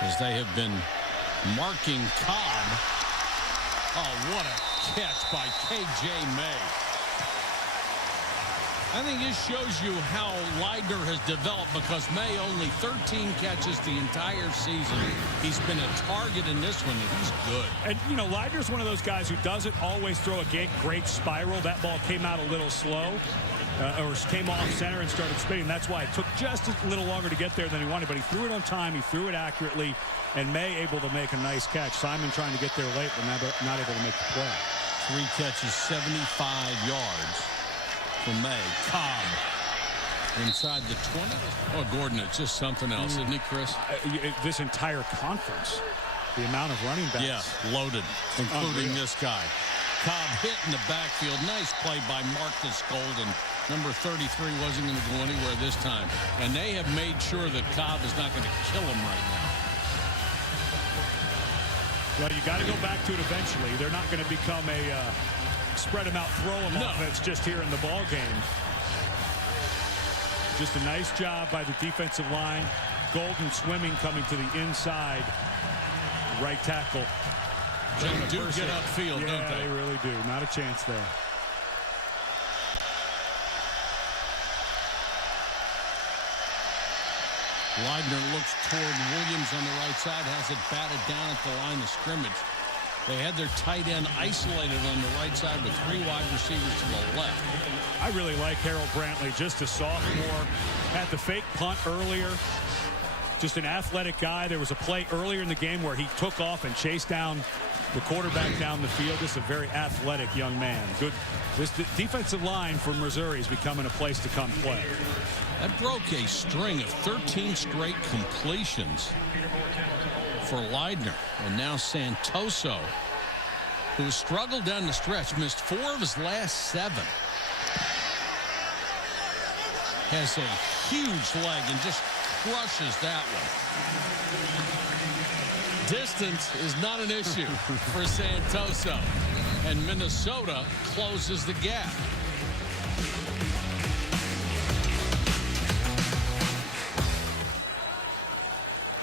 as they have been marking Cobb. Oh, what a catch by K.J. May. I think this shows you how Leidner has developed, because May only 13 catches the entire season. He's been a target in this one, and he's good. And, you know, Leidner's one of those guys who doesn't always throw a great spiral. That ball came out a little slow, or came off center and started spinning. That's why it took just a little longer to get there than he wanted, but he threw it on time. He threw it accurately, and May able to make a nice catch. Simon trying to get there late, but not able to make the play. 3 catches, 75 yards. For May. Cobb inside the 20. Oh, Gordon, it's just something else, isn't he, Chris? This entire conference, the amount of running backs. Yeah, loaded, including this guy. Cobb hit in the backfield. Nice play by Marcus Golden. Number 33 wasn't going to go anywhere this time. And they have made sure that Cobb is not going to kill him right now. Well, you got to go back to it eventually. They're not going to become a spread them out, throw them offense just here in the ball game. Just a nice job by the defensive line. Golden swimming, coming to the inside. Right tackle. They do get upfield, yeah, don't they? They really do. Not a chance there. Leidner looks toward Williams on the right side, has it batted down at the line of scrimmage. They had their tight end isolated on the right side with 3 wide receivers to the left. I really like Harold Brantley, just a sophomore. Had the fake punt earlier. Just an athletic guy. There was a play earlier in the game where he took off and chased down the quarterback down the field. This is a very athletic young man. Good. This defensive line from Missouri is becoming a place to come play. That broke a string of 13 straight completions for Leidner. And now Santoso, who has struggled down the stretch, missed 4 of his last 7. Has a huge leg and just crushes that one. Distance is not an issue for Santoso. And Minnesota closes the gap.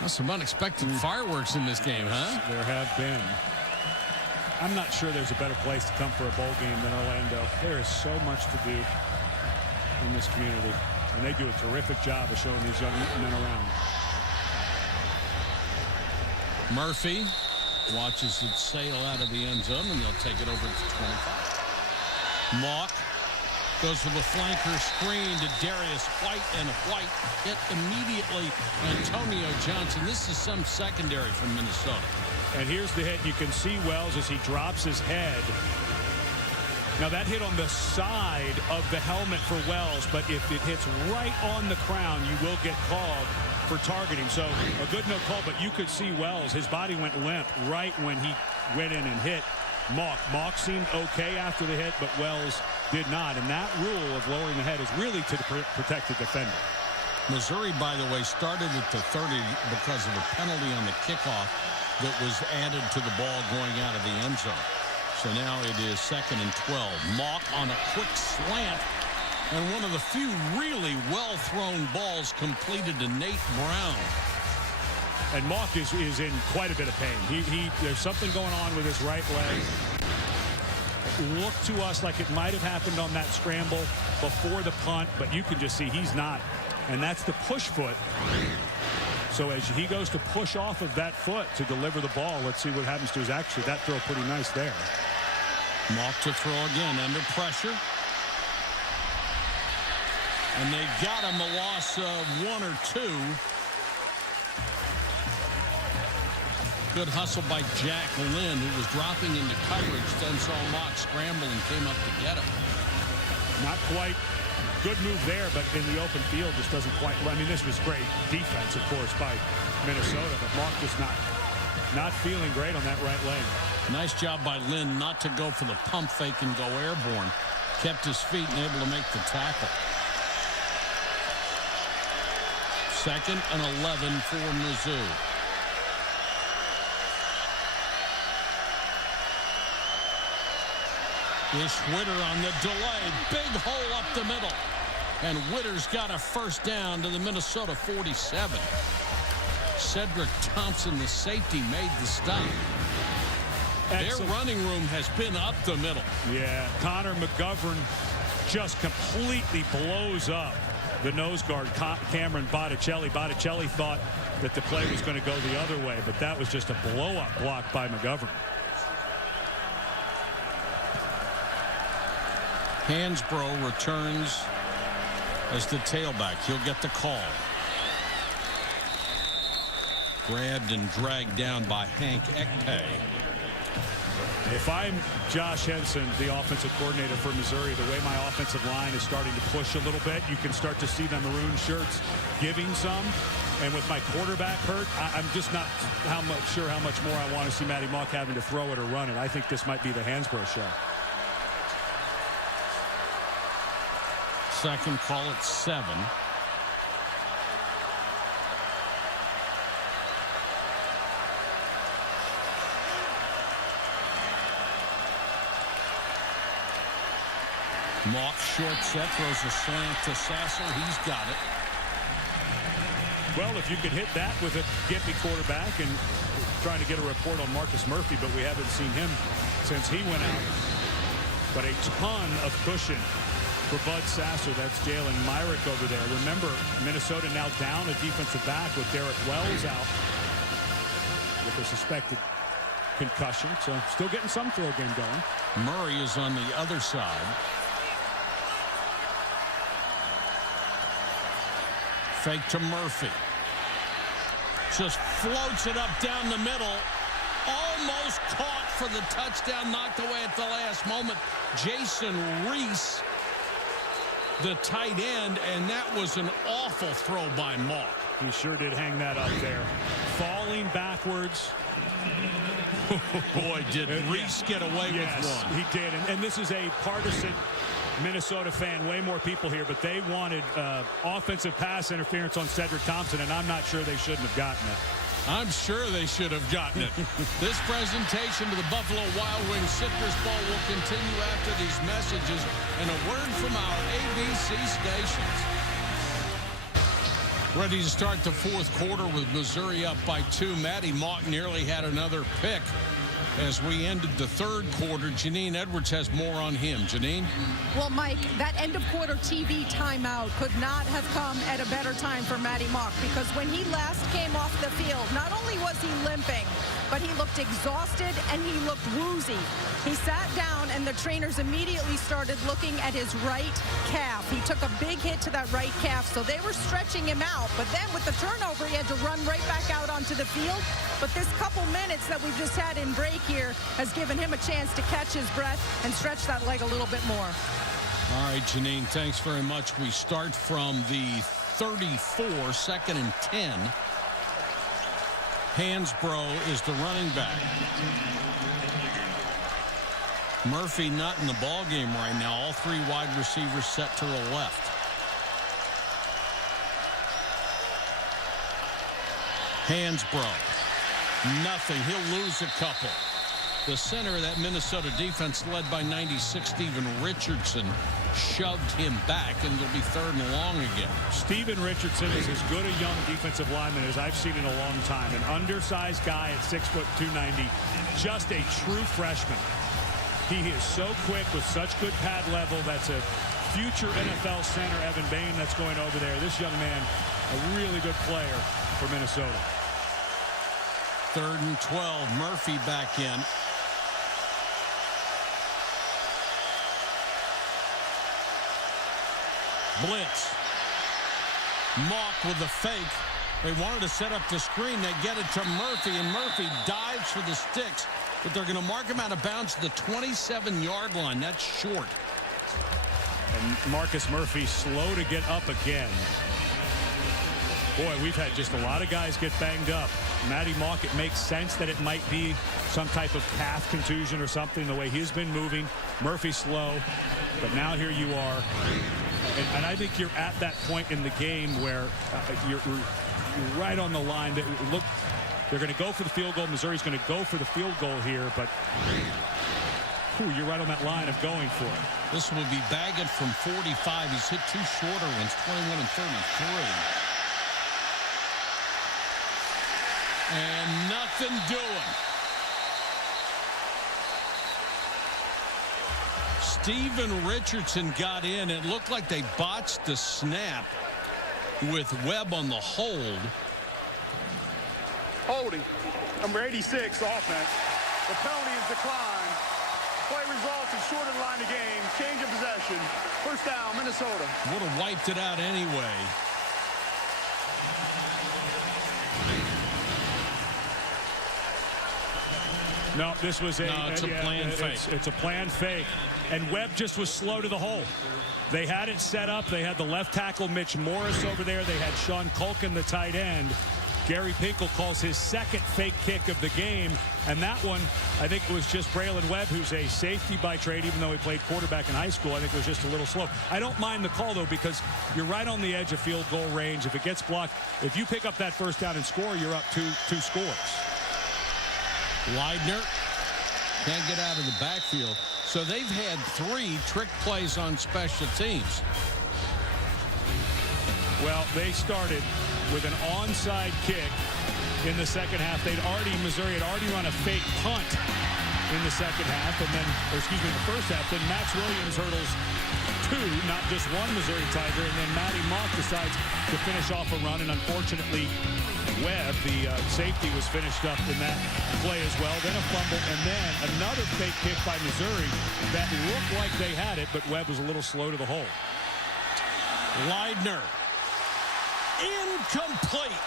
Some unexpected fireworks in this game, huh? There have been. I'm not sure there's a better place to come for a bowl game than Orlando. There is so much to do in this community, and they do a terrific job of showing these young men around. Murphy watches it sail out of the end zone, and they'll take it over to 25. Mock goes for the flanker screen to Darius White, and White hit immediately Antonio Johnson. This is some secondary from Minnesota. And here's the hit. You can see Wells as he drops his head. Now that hit on the side of the helmet for Wells, but if it hits right on the crown, you will get called for targeting. So a good no call, but you could see Wells, his body went limp right when he went in and hit Mock. Mock seemed okay after the hit, but Wells did not. And that rule of lowering the head is really to protect the defender. Missouri, by the way, started at the 30 because of a penalty on the kickoff that was added to the ball going out of the end zone. So now it is 2nd and 12. Mock on a quick slant, and one of the few really well-thrown balls completed to Nate Brown. And Mock is in quite a bit of pain. There's something going on with his right leg. It looked to us like it might have happened on that scramble before the punt, but you can just see he's not. And that's the push foot. So as he goes to push off of that foot to deliver the ball, let's see what happens to his action. That throw pretty nice there. Mock to throw again under pressure. And they got him a loss of 1 or 2. Good hustle by Jack Lynn, who was dropping into coverage, then saw Mock scramble and came up to get him. Not quite. Good move there, but in the open field just doesn't quite. I mean, this was great defense, of course, by Minnesota, but Mock just not feeling great on that right leg. Nice job by Lynn not to go for the pump fake and go airborne. Kept his feet and able to make the tackle. 2nd and 11 for Mizzou. Ish Witter on the delay. Big hole up the middle. And Witter's got a first down to the Minnesota 47. Cedric Thompson, the safety, made the stop. Their running room has been up the middle. Yeah, Connor McGovern just completely blows up the nose guard, Cameron Botticelli. Botticelli thought that the play was going to go the other way, but that was just a blow-up block by McGovern. Hansbrough returns as the tailback. He'll get the call. Grabbed and dragged down by Hank Ekpe. If I'm Josh Henson, the offensive coordinator for Missouri, the way my offensive line is starting to push a little bit, you can start to see the maroon shirts giving some. And with my quarterback hurt, I'm just not sure how much more I want to see Matty Mock having to throw it or run it. I think this might be the Hansbrough show. Second, call it 7. Mock short set, throws a slant to Sasser. He's got it. Well, if you could hit that with a gimpy quarterback, and trying to get a report on Marcus Murphy, but we haven't seen him since he went out. But a ton of cushion for Bud Sasser. That's Jalen Myrick over there. Remember, Minnesota now down a defensive back with Derek Wells out with a suspected concussion. So still getting some throw game going. Murray is on the other side. Fake to Murphy. Just floats it up down the middle. Almost caught for the touchdown, knocked away at the last moment. Jason Reese, the tight end, and that was an awful throw by Mock. He sure did hang that up there. Falling backwards. Boy, did Reese get away with one. He did. And this is a partisan Minnesota fan, way more people here, but they wanted offensive pass interference on Cedric Thompson, and I'm not sure they shouldn't have gotten it. I'm sure they should have gotten it. This presentation to the Buffalo Wild Wings Citrus Bowl will continue after these messages and a word from our ABC stations. Ready to start the fourth quarter with Missouri up by 2. Matty Mock nearly had another pick as we ended the third quarter. Janine Edwards has more on him. Janine? Well, Mike, that end of quarter TV timeout could not have come at a better time for Matty Mock, because when he last came off the field, not only was he limping, but he looked exhausted and he looked woozy. He sat down and the trainers immediately started looking at his right calf. He took a big hit to that right calf, so they were stretching him out. But then with the turnover, he had to run right back out onto the field. But this couple minutes that we've just had in break here has given him a chance to catch his breath and stretch that leg a little bit more. All right, Janine, thanks very much. We start from the 34, 2nd and 10. Hansbrough is the running back. Murphy not in the ball game right now. All 3 wide receivers set to the left. Hansbrough. Nothing. He'll lose a couple. The center of that Minnesota defense, led by 96 Steven Richardson, shoved him back, and it'll be 3rd and long again. Steven Richardson is as good a young defensive lineman as I've seen in a long time. An undersized guy at 6 foot 290, just a true freshman. He is so quick with such good pad level. That's a future NFL center, Evan Bain, that's going over there. This young man, a really good player for Minnesota. 3rd and 12. Murphy back in. Blitz. Mock with the fake. They wanted to set up the screen. They get it to Murphy, and Murphy dives for the sticks, but they're going to mark him out of bounds to the 27-yard line. That's short. And Marcus Murphy slow to get up again. Boy, we've had just a lot of guys get banged up. Matty Mock, it makes sense that it might be some type of calf contusion or something, the way he's been moving. Murphy slow, but now here you are. And I think you're at that point in the game where you're right on the line. Look, they're going to go for the field goal. Missouri's going to go for the field goal here, but you're right on that line of going for it. This will be Baggett from 45. He's hit 2 shorter ones, 21 and 33. And nothing doing. Steven Richardson got in. It looked like they botched the snap with Webb on the hold. Holding. Number 86, offense. The penalty is declined. Play results in shortened line of game. Change of possession. First down, Minnesota. Would have wiped it out anyway. No, this was a planned fake. It's a planned fake. And Webb just was slow to the hole. They had it set up. They had the left tackle, Mitch Morris, over there. They had Sean Culkin, the tight end. Gary Pinkel calls his second fake kick of the game. And that one, I think, was just Braylon Webb, who's a safety by trade, even though he played quarterback in high school. I think it was just a little slow. I don't mind the call, though, because you're right on the edge of field goal range. If it gets blocked, if you pick up that first down and score, you're up two scores. Leidner can't get out of the backfield. So they've had 3 trick plays on special teams. Well, they started with an onside kick in the second half. Missouri had already run a fake punt in the second half, and then, the first half. Then Max Williams hurdles 2, not just 1 Missouri Tiger, and then Matty Mock decides to finish off a run, and unfortunately, Webb, the safety, was finished up in that play as well. Then a fumble, and then another fake kick by Missouri that looked like they had it, but Webb was a little slow to the hole. Leidner. Incomplete.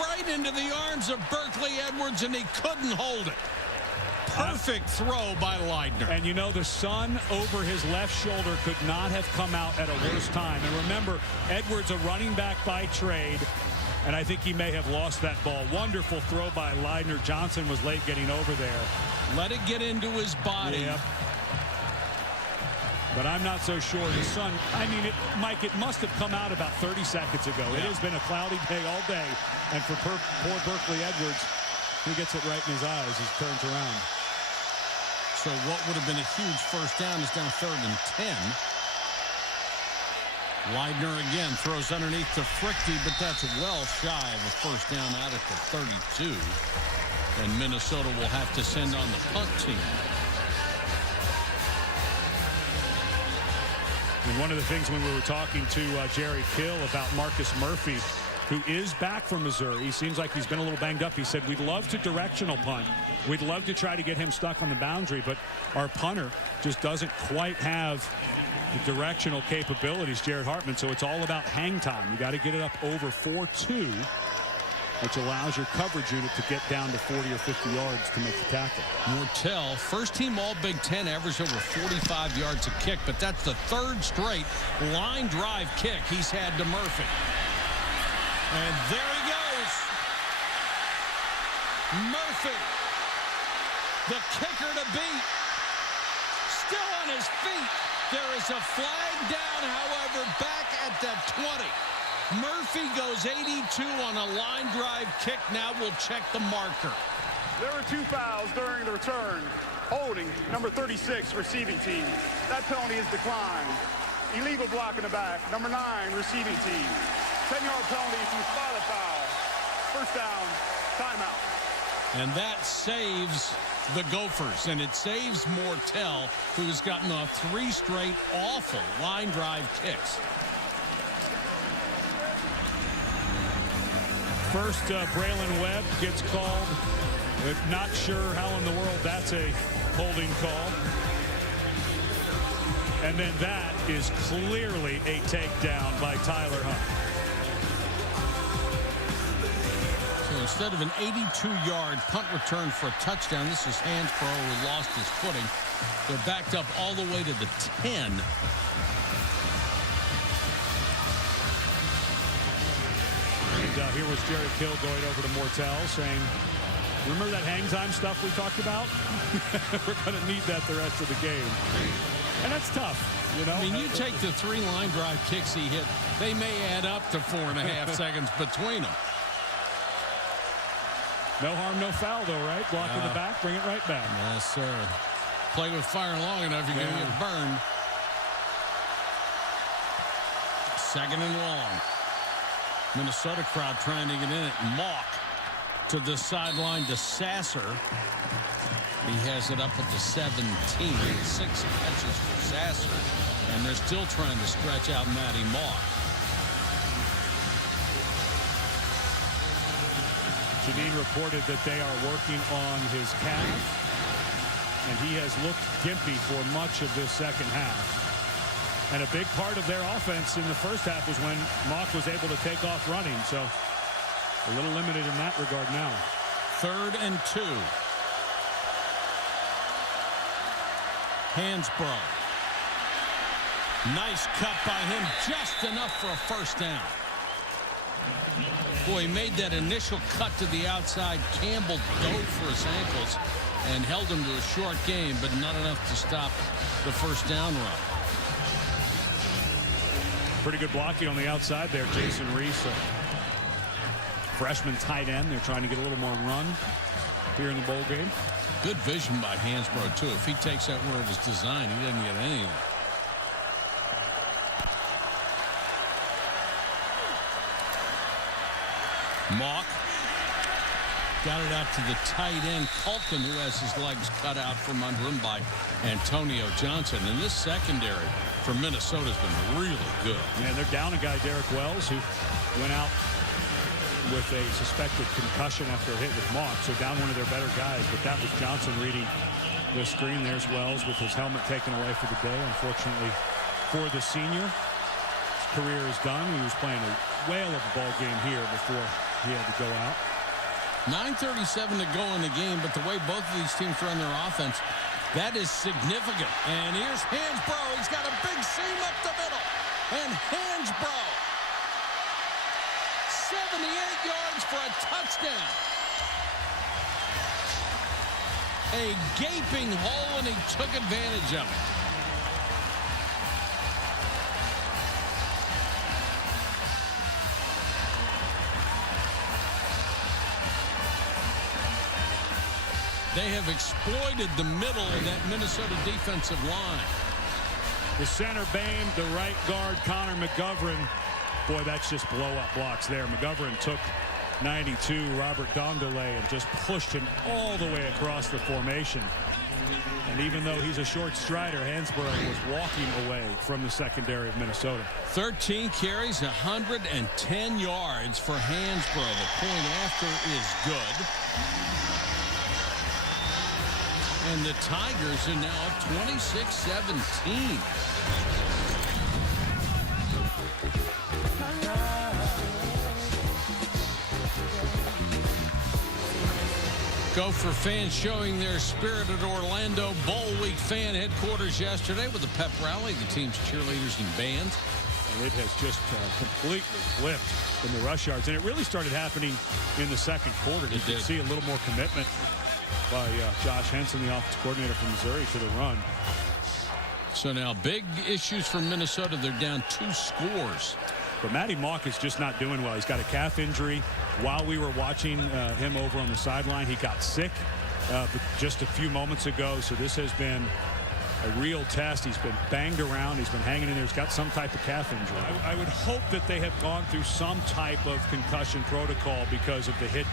Right into the arms of Berkeley Edwards, and he couldn't hold it. Perfect throw by Leidner. And you know, the sun over his left shoulder could not have come out at a worse time. And remember, Edwards, a running back by trade, and I think he may have lost that ball. Wonderful throw by Leidner. Johnson was late getting over there. Let it get into his body. Yep. But I'm not so sure. The sun, Mike, it must have come out about 30 seconds ago. Yeah. It has been a cloudy day all day. And for poor Berkeley Edwards, he gets it right in his eyes as he turns around. So what would have been a huge first down is now 3rd and 10. Leidner again throws underneath to Frichte, but that's well shy of a first down out at the 32. And Minnesota will have to send on the punt team. And one of the things when we were talking to Jerry Kill about Marcus Murphy, who is back from Missouri, he seems like he's been a little banged up. He said, we'd love to directional punt. We'd love to try to get him stuck on the boundary, but our punter just doesn't quite have the directional capabilities, Jared Hartman. So it's all about hang time. You got to get it up over 4-2, which allows your coverage unit to get down to 40 or 50 yards to make the tackle. Mortel, first team all Big Ten, averaged over 45 yards a kick, but that's the 3rd straight line drive kick he's had to Murphy. And there he goes. Murphy, the kicker to beat, still on his feet. There is a flag down, however, back at the 20. Murphy goes 82 on a line drive kick. Now we'll check the marker. There were 2 fouls during the return. Holding, number 36, receiving team. That penalty is declined. Illegal block in the back, number 9, receiving team. 10-yard penalty if you spot a foul. First down, timeout. And that saves the Gophers, and it saves Mortel, who has gotten 3 straight awful line drive kicks. First, Braylon Webb gets called. Not sure how in the world that's a holding call. And then that is clearly a takedown by Tyler Hunt. So instead of an 82-yard punt return for a touchdown, this is Hansbrough who lost his footing. They're backed up all the way to the 10. And here was Jerry Kill going over to Mortel saying, remember that hang time stuff we talked about? We're going to need that the rest of the game. And that's tough, you know. I mean, you take the 3 line drive kicks he hit, they may add up to 4.5 seconds between them. No harm, no foul, though, right? Block in the back, bring it right back. Yes, sir. Play with fire long enough, you're going to get burned. 2nd and long. Minnesota crowd trying to get in it. Mock to the sideline to Sasser. He has it up at the 17. 6 catches for Sasser. And they're still trying to stretch out Matty Mock. Janine reported that they are working on his calf, and he has looked gimpy for much of this second half. And a big part of their offense in the first half was when Mock was able to take off running, so a little limited in that regard now. 3rd and 2. Hansbrough. Nice cut by him, just enough for a first down. Boy, he made that initial cut to the outside. Campbell dove for his ankles and held him to a short gain, but not enough to stop the first down run. Pretty good blocking on the outside there. Jason Reese, a freshman tight end. They're trying to get a little more run here in the bowl game. Good vision by Hansbrough, too. If he takes that where it was designed, he doesn't get anything. Mock got it out to the tight end, Culkin, who has his legs cut out from under him by Antonio Johnson. And this secondary for Minnesota has been really good. Yeah, they're down a guy, Derek Wells, who went out with a suspected concussion after a hit with Mock, so down one of their better guys. But that was Johnson reading the screen. There's Wells with his helmet taken away for the day. Unfortunately for the senior, his career is done. He was playing a whale of a ball game here before he had to go out. 9:37 to go in the game, but the way both of these teams run their offense, that is significant. And here's Hansbrough. He's got a big seam up the middle. And Hansbrough, 78 yards for a touchdown. A gaping hole, and he took advantage of it. They have exploited the middle of that Minnesota defensive line. The center Bame, the right guard Connor McGovern. Boy, that's just blow-up blocks there. McGovern took 92, Robert Dondele, and just pushed him all the way across the formation. And even though he's a short strider, Hansbrough was walking away from the secondary of Minnesota. 13 carries, 110 yards for Hansbrough. The point after is good. And the Tigers are now up 26-17. Gopher fans showing their spirit at Orlando Bowl Week fan headquarters yesterday with a pep rally, the team's cheerleaders and bands. And it has just completely flipped in the rush yards. And it really started happening in the second quarter. You could see a little more commitment by Josh Henson, the offensive coordinator from Missouri, to the run. So now big issues for Minnesota. They're down 2 scores. But Matty Mock is just not doing well. He's got a calf injury. While we were watching him over on the sideline, he got sick just a few moments ago. So this has been a real test. He's been banged around. He's been hanging in there. He's got some type of calf injury. I would hope that they have gone through some type of concussion protocol because of the hit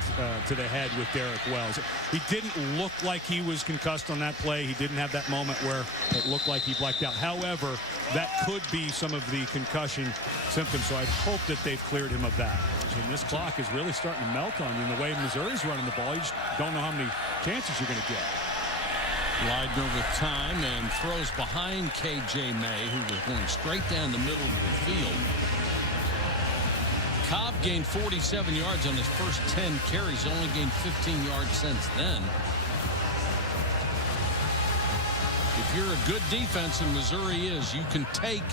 to the head with Derek Wells. He didn't look like he was concussed on that play. He didn't have that moment where it looked like he blacked out. However, that could be some of the concussion symptoms, so I'd hope that they've cleared him of that. And this clock is really starting to melt on you. And the way Missouri's running the ball, you just don't know how many chances you're going to get. Leidner with time and throws behind K.J. May, who was going straight down the middle of the field. Cobb gained 47 yards on his first 10 carries, only gained 15 yards since then. If you're a good defense, and Missouri is, you can take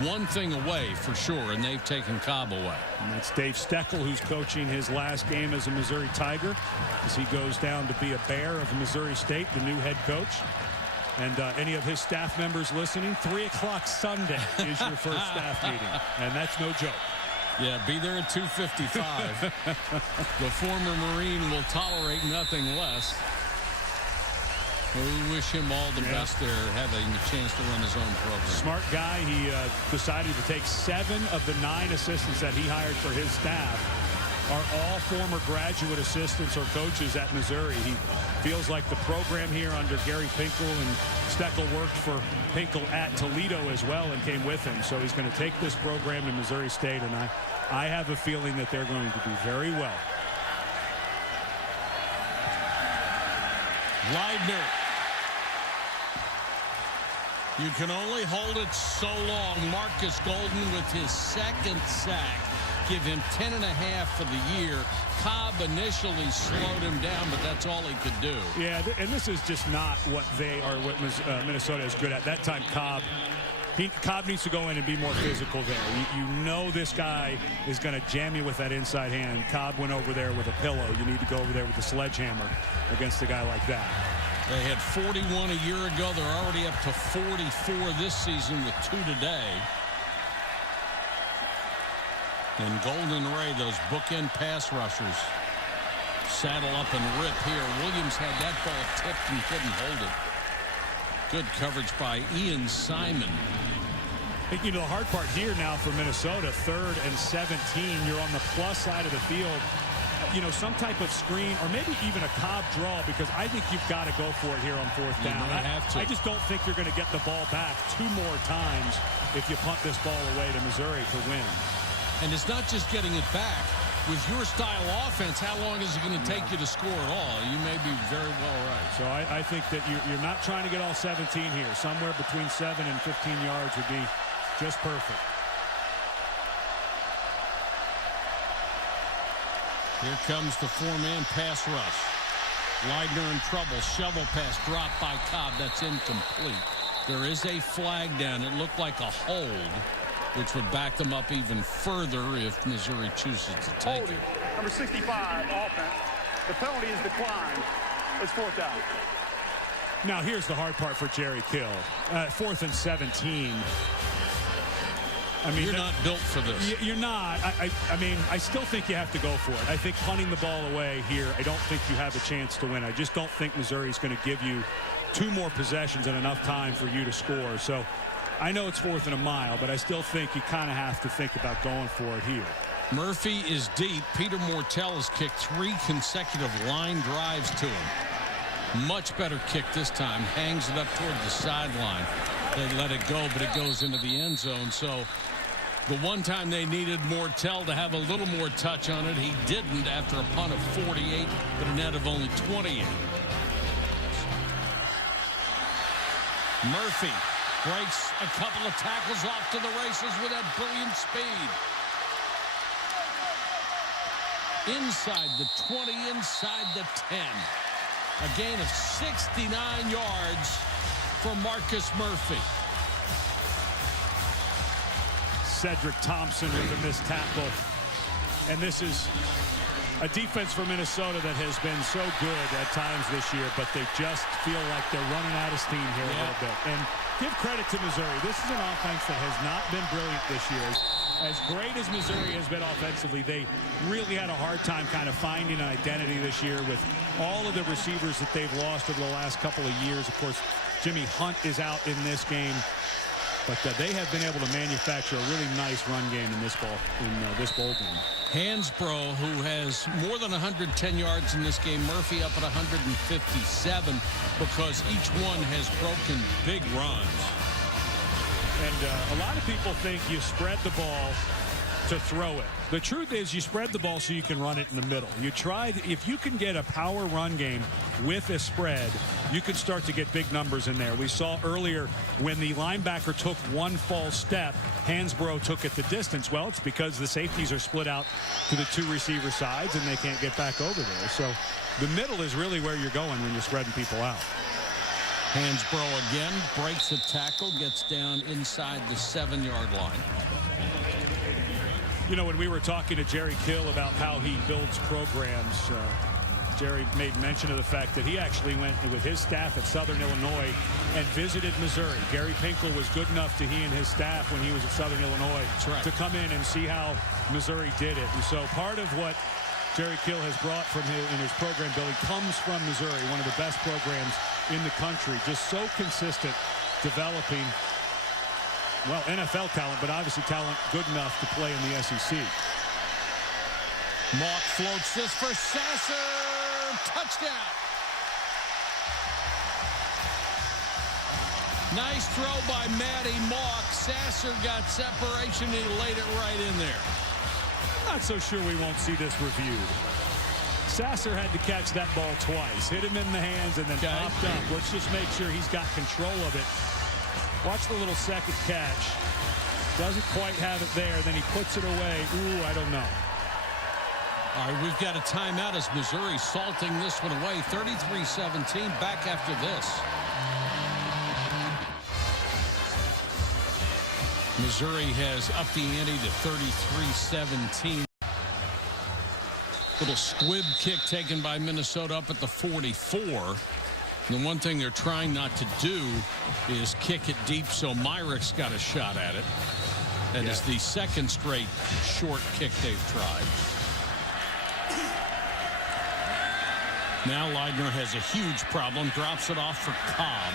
one thing away for sure, and they've taken Cobb away. And that's Dave Steckel, who's coaching his last game as a Missouri Tiger, as he goes down to be a Bear of Missouri State, the new head coach. And any of his staff members listening, 3 o'clock Sunday is your first staff meeting, and that's no joke. Yeah, be there at 2:55. The former Marine will tolerate nothing less. We wish him all the best there, having a chance to run his own program. Smart guy. He decided to take 7 of the 9 assistants that he hired for his staff are all former graduate assistants or coaches at Missouri. He feels like the program here under Gary Pinkel, and Steckel worked for Pinkel at Toledo as well and came with him. So he's going to take this program to Missouri State, and I have a feeling that they're going to do very well. Leidner. You can only hold it so long. Marcus Golden with his second sack. Give him 10.5 for the year. Cobb initially slowed him down, but that's all he could do. Yeah, and this is just not what Minnesota is good at. That time, Cobb needs to go in and be more physical there. You know this guy is going to jam you with that inside hand. Cobb went over there with a pillow. You need to go over there with a sledgehammer against a guy like that. They had 41 a year ago. They're already up to 44 this season with 2 today. And Golden Ray, those bookend pass rushers, saddle up and rip here. Williams had that ball tipped and couldn't hold it. Good coverage by Ian Simon. You know, the hard part here now for Minnesota, 3rd and 17. You're on the plus side of the field. You know, some type of screen or maybe even a Cobb draw, because I think you've got to go for it here on 4th down. I just don't think you're going to get the ball back 2 more times if you punt this ball away to Missouri to win. And it's not just getting it back. With your style offense, how long is it going to take you to score at all? You may be very well right. So I think that you're not trying to get all 17 here. Somewhere between 7 and 15 yards would be just perfect. Here comes the 4-man pass rush. Leidner in trouble. Shovel pass dropped by Cobb. That's incomplete. There is a flag down. It looked like a hold, which would back them up even further if Missouri chooses to take it. Number 65, offense. The penalty is declined. It's 4th down. Now here's the hard part for Jerry Kill. 4th and 17. I mean, you're not built for this. You're not. I mean, I still think you have to go for it. I think punting the ball away here, I don't think you have a chance to win. I just don't think Missouri's going to give you 2 more possessions and enough time for you to score. So I know it's 4th and a mile, but I still think you kind of have to think about going for it here. Murphy is deep. Peter Mortel has kicked 3 consecutive line drives to him. Much better kick this time. Hangs it up toward the sideline. They let it go, but it goes into the end zone. So the one time they needed Mortel to have a little more touch on it, he didn't after a punt of 48, but a net of only 28. Murphy breaks a couple of tackles off to the races with that brilliant speed. Inside the 20, inside the 10. A gain of 69 yards for Marcus Murphy. Cedric Thompson with a missed tackle. And this is a defense for Minnesota that has been so good at times this year, but they just feel like they're running out of steam here a little bit. And give credit to Missouri. This is an offense that has not been brilliant this year. As great as Missouri has been offensively, they really had a hard time kind of finding an identity this year with all of the receivers that they've lost over the last couple of years. Of course, Jimmy Hunt is out in this game. But they have been able to manufacture a really nice run game in this bowl game. Hansbrough, who has more than 110 yards in this game. Murphy up at 157 because each one has broken big runs. And a lot of people think you spread the ball to throw it. The truth is you spread the ball so you can run it in the middle. If you can get a power run game with a spread, you can start to get big numbers in there. We saw earlier when the linebacker took one false step, Hansbrough took it the distance. Well, it's because the safeties are split out to the 2 receiver sides and they can't get back over there. So the middle is really where you're going when you're spreading people out. Hansbrough again breaks a tackle, gets down inside the 7-yard line. You know, when we were talking to Jerry Kill about how he builds programs, Jerry made mention of the fact that he actually went with his staff at Southern Illinois and visited Missouri. Gary Pinkel was good enough to he and his staff when he was at Southern Illinois to come in and see how Missouri did it. And so part of what Jerry Kill has brought from in his program building comes from Missouri, one of the best programs in the country. Just so consistent, developing, well, NFL talent, but obviously talent good enough to play in the SEC. Mock floats this for Sasser. Touchdown. Nice throw by Matty Mock. Sasser got separation. He laid it right in there. Not so sure we won't see this reviewed. Sasser had to catch that ball twice. Hit him in the hands and then popped up. Let's just make sure he's got control of it. Watch the little second catch. Doesn't quite have it there. Then he puts it away. Ooh, I don't know. All right, we've got a timeout as Missouri salting this one away. 33-17. Back after this. Missouri has upped the ante to 33-17. Little squib kick taken by Minnesota up at the 44. And the one thing they're trying not to do is kick it deep, so Myrick's got a shot at it. That is the second straight short kick they've tried. Now Leidner has a huge problem, drops it off for Cobb.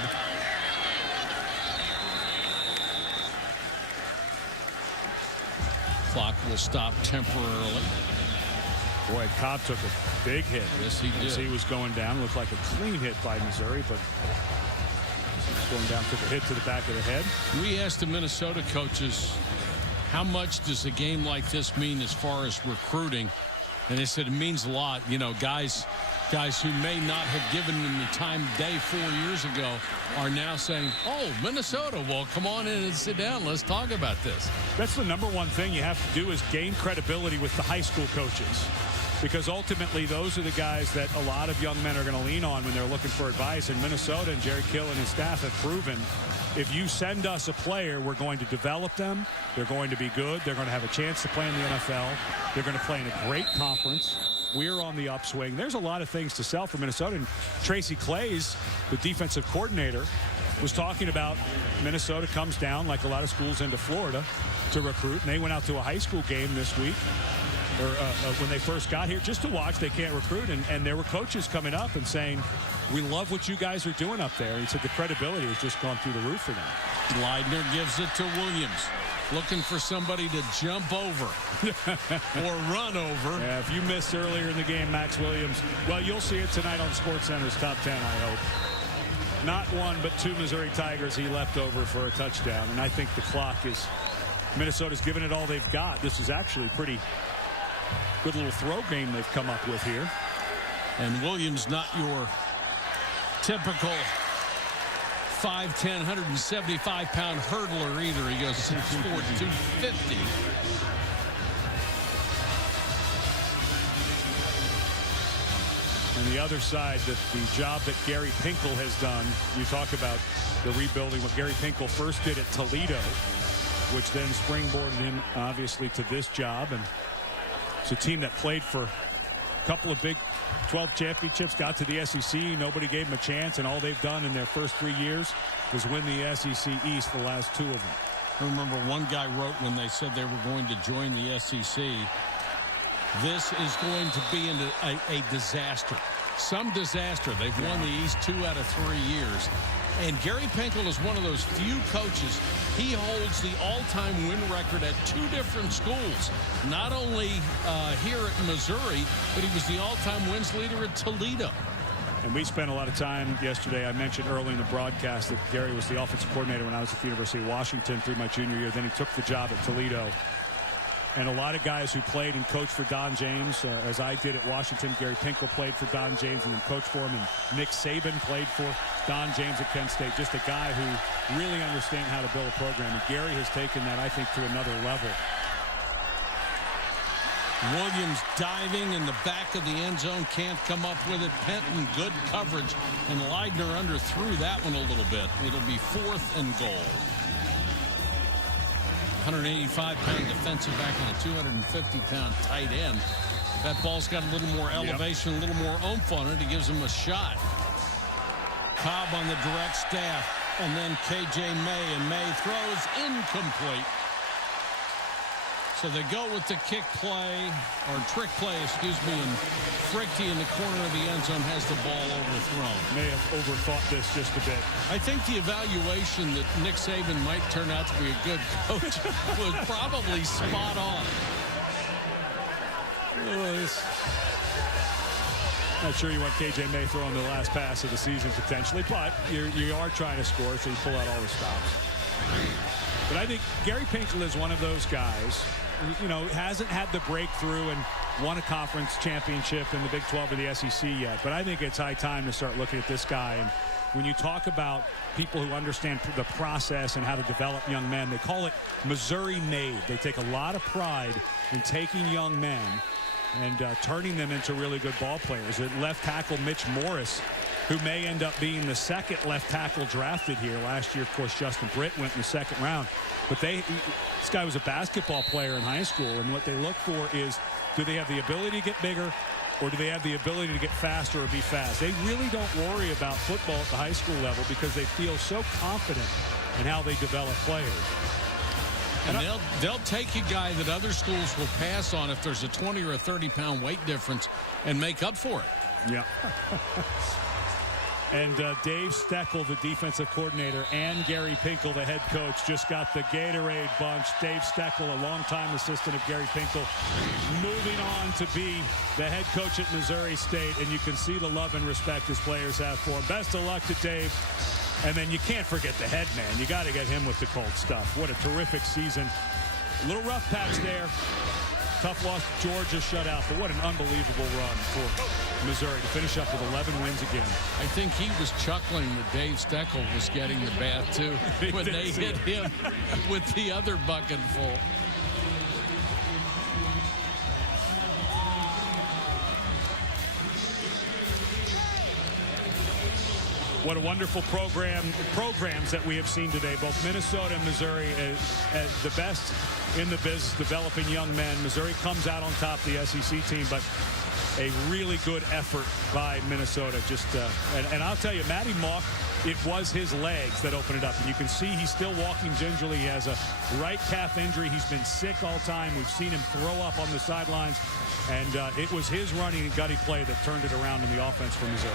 Clock will stop temporarily. Boy, Cobb took a big hit. Yes, he did. As he was going down. Looked like a clean hit by Missouri, but going down, took a hit to the back of the head. We asked the Minnesota coaches, how much does a game like this mean as far as recruiting? And they said it means a lot. You know, guys who may not have given them the time of day 4 years ago are now saying, oh, Minnesota, well, come on in and sit down. Let's talk about this. That's the number one thing you have to do is gain credibility with the high school coaches. Because ultimately, those are the guys that a lot of young men are going to lean on when they're looking for advice. And Minnesota and Jerry Kill and his staff have proven, if you send us a player, we're going to develop them. They're going to be good. They're going to have a chance to play in the NFL. They're going to play in a great conference. We're on the upswing. There's a lot of things to sell for Minnesota. And Tracy Claeys, the defensive coordinator, was talking about Minnesota comes down like a lot of schools into Florida to recruit. And they went out to a high school game this week, or when they first got here, just to watch. They can't recruit. And there were coaches coming up and saying, we love what you guys are doing up there. And he said the credibility has just gone through the roof for them. Leidner gives it to Williams. Looking for somebody to jump over or run over. Yeah, if you missed earlier in the game, Max Williams, well, you'll see it tonight on SportsCenter's Top 10, I hope. Not one, but two Missouri Tigers he left over for a touchdown. And I think the clock is, Minnesota's given it all they've got. This is actually a pretty good little throw game they've come up with here. And Williams, not your typical 5'10", 175-pound hurdler either. He goes 6'4", 250. And the other side, the job that Gary Pinkel has done, you talk about the rebuilding, what Gary Pinkel first did at Toledo, which then springboarded him, obviously, to this job. And it's a team that played for a couple of Big 12 championships, got to the SEC. Nobody gave them a chance, and all they've done in their first 3 years was win the SEC East, the last two of them. I remember one guy wrote when they said they were going to join the SEC, this is going to be a disaster. Some disaster. They've won the East 2 out of 3 years. And Gary Pinkel is one of those few coaches. He holds the all-time win record at 2 different schools. Not only here at Missouri, but he was the all-time wins leader at Toledo. And we spent a lot of time yesterday. I mentioned early in the broadcast that Gary was the offensive coordinator when I was at the University of Washington through my junior year. Then he took the job at Toledo. And a lot of guys who played and coached for Don James, as I did at Washington. Gary Pinkel played for Don James and then coached for him. And Nick Saban played for Don James at Penn State. Just a guy who really understands how to build a program. And Gary has taken that, I think, to another level. Williams diving in the back of the end zone, can't come up with it. Penton, good coverage. And Leidner underthrew that one a little bit. It'll be 4th and goal. 185-pound defensive back and a 250-pound tight end. That ball's got a little more elevation, a little more oomph on it. It gives him a shot. Cobb on the direct staff, and then K.J. May, and May throws incomplete. So they go with the kick play, or trick play, excuse me, and Frichte in the corner of the end zone has the ball overthrown. May have overthought this just a bit. I think the evaluation that Nick Saban might turn out to be a good coach was probably spot on. Not sure you want KJ May throwing the last pass of the season potentially, but you are trying to score, so you pull out all the stops. But I think Gary Pinkel is one of those guys, hasn't had the breakthrough and won a conference championship in the Big 12 or the SEC yet. But I think it's high time to start looking at this guy. And when you talk about people who understand the process and how to develop young men, they call it Missouri made. They take a lot of pride in taking young men and turning them into really good ball players. Left tackle Mitch Morris, who may end up being the second left tackle drafted here. Last year, of course, Justin Britt went in the second round. But this guy was a basketball player in high school, and what they look for is, do they have the ability to get bigger, or do they have the ability to get faster or be fast? They really don't worry about football at the high school level because they feel so confident in how they develop players. And they'll take a guy that other schools will pass on if there's a 20 or a 30-pound weight difference and make up for it. Yeah. And Dave Steckel, the defensive coordinator, and Gary Pinkel, the head coach, just got the Gatorade bunch. Dave Steckel, a longtime assistant of Gary Pinkel, moving on to be the head coach at Missouri State. And you can see the love and respect his players have for him. Best of luck to Dave. And then you can't forget the head man. You got to get him with the cold stuff. What a terrific season. A little rough patch there. Tough loss to Georgia, shutout, but what an unbelievable run for Missouri to finish up with 11 wins again. I think he was chuckling that Dave Steckel was getting the bath, too, when they hit him with the other bucket full. What a wonderful programs that we have seen today. Both Minnesota and Missouri as the best in the business developing young men. Missouri comes out on top, the SEC team, but a really good effort by Minnesota. And I'll tell you, Matty Mock, it was his legs that opened it up. And you can see he's still walking gingerly. He has a right calf injury. He's been sick all time. We've seen him throw up on the sidelines. And it was his running and gutty play that turned it around in the offense for Missouri.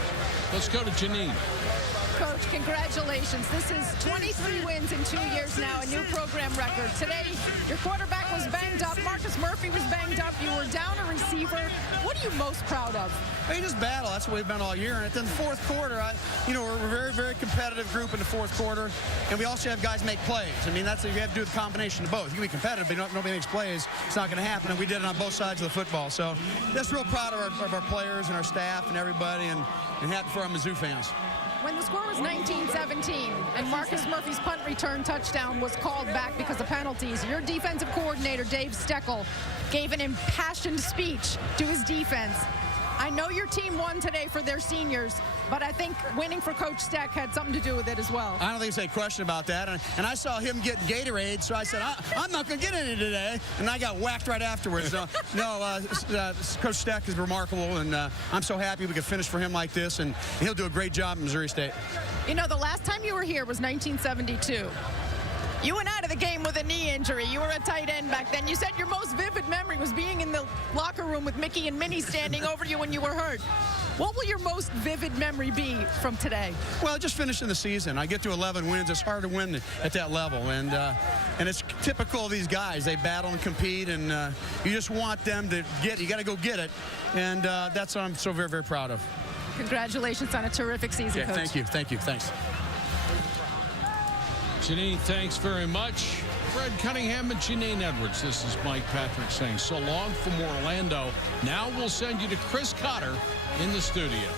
Let's go to Janine. Coach, congratulations. This is 23 wins in 2 years now, a new program record. Today, your quarterback was banged up. Marcus Murphy was banged up. You were down a receiver. What are you most proud of? Hey, just battle. That's what we've been all year. And then the fourth quarter, we're a very, very competitive group in the fourth quarter. And we also have guys make plays. I mean, you have to do the combination of both. You can be competitive, but nobody makes plays. It's not going to happen. And we did it on both sides of the football. So just real proud of our players and our staff and everybody, and happy for our Mizzou fans. When the score was 19-17 and Marcus Murphy's punt return touchdown was called back because of penalties, your defensive coordinator, Dave Steckel, gave an impassioned speech to his defense. I know your team won today for their seniors, but I think winning for Coach Steck had something to do with it as well. I don't think there's any question about that. And I saw him getting Gatorade, so I said, I'm not going to get any today. And I got whacked right afterwards. So, Coach Steck is remarkable, and I'm so happy we could finish for him like this, and he'll do a great job in Missouri State. You know, the last time you were here was 1972. You went out of the game with a knee injury. You were a tight end back then. You said your most vivid memory was being in the locker room with Mickey and Minnie standing over you when you were hurt. What will your most vivid memory be from today? Well, just finishing the season. I get to 11 wins. It's hard to win at that level. And it's typical of these guys. They battle and compete, and you just want them to get it. You got to go get it. And that's what I'm so very, very proud of. Congratulations on a terrific season, yeah, Coach. Thank you. Thanks. Janine, thanks very much. Fred Cunningham and Janine Edwards. This is Mike Patrick saying so long from Orlando. Now we'll send you to Chris Cotter in the studio.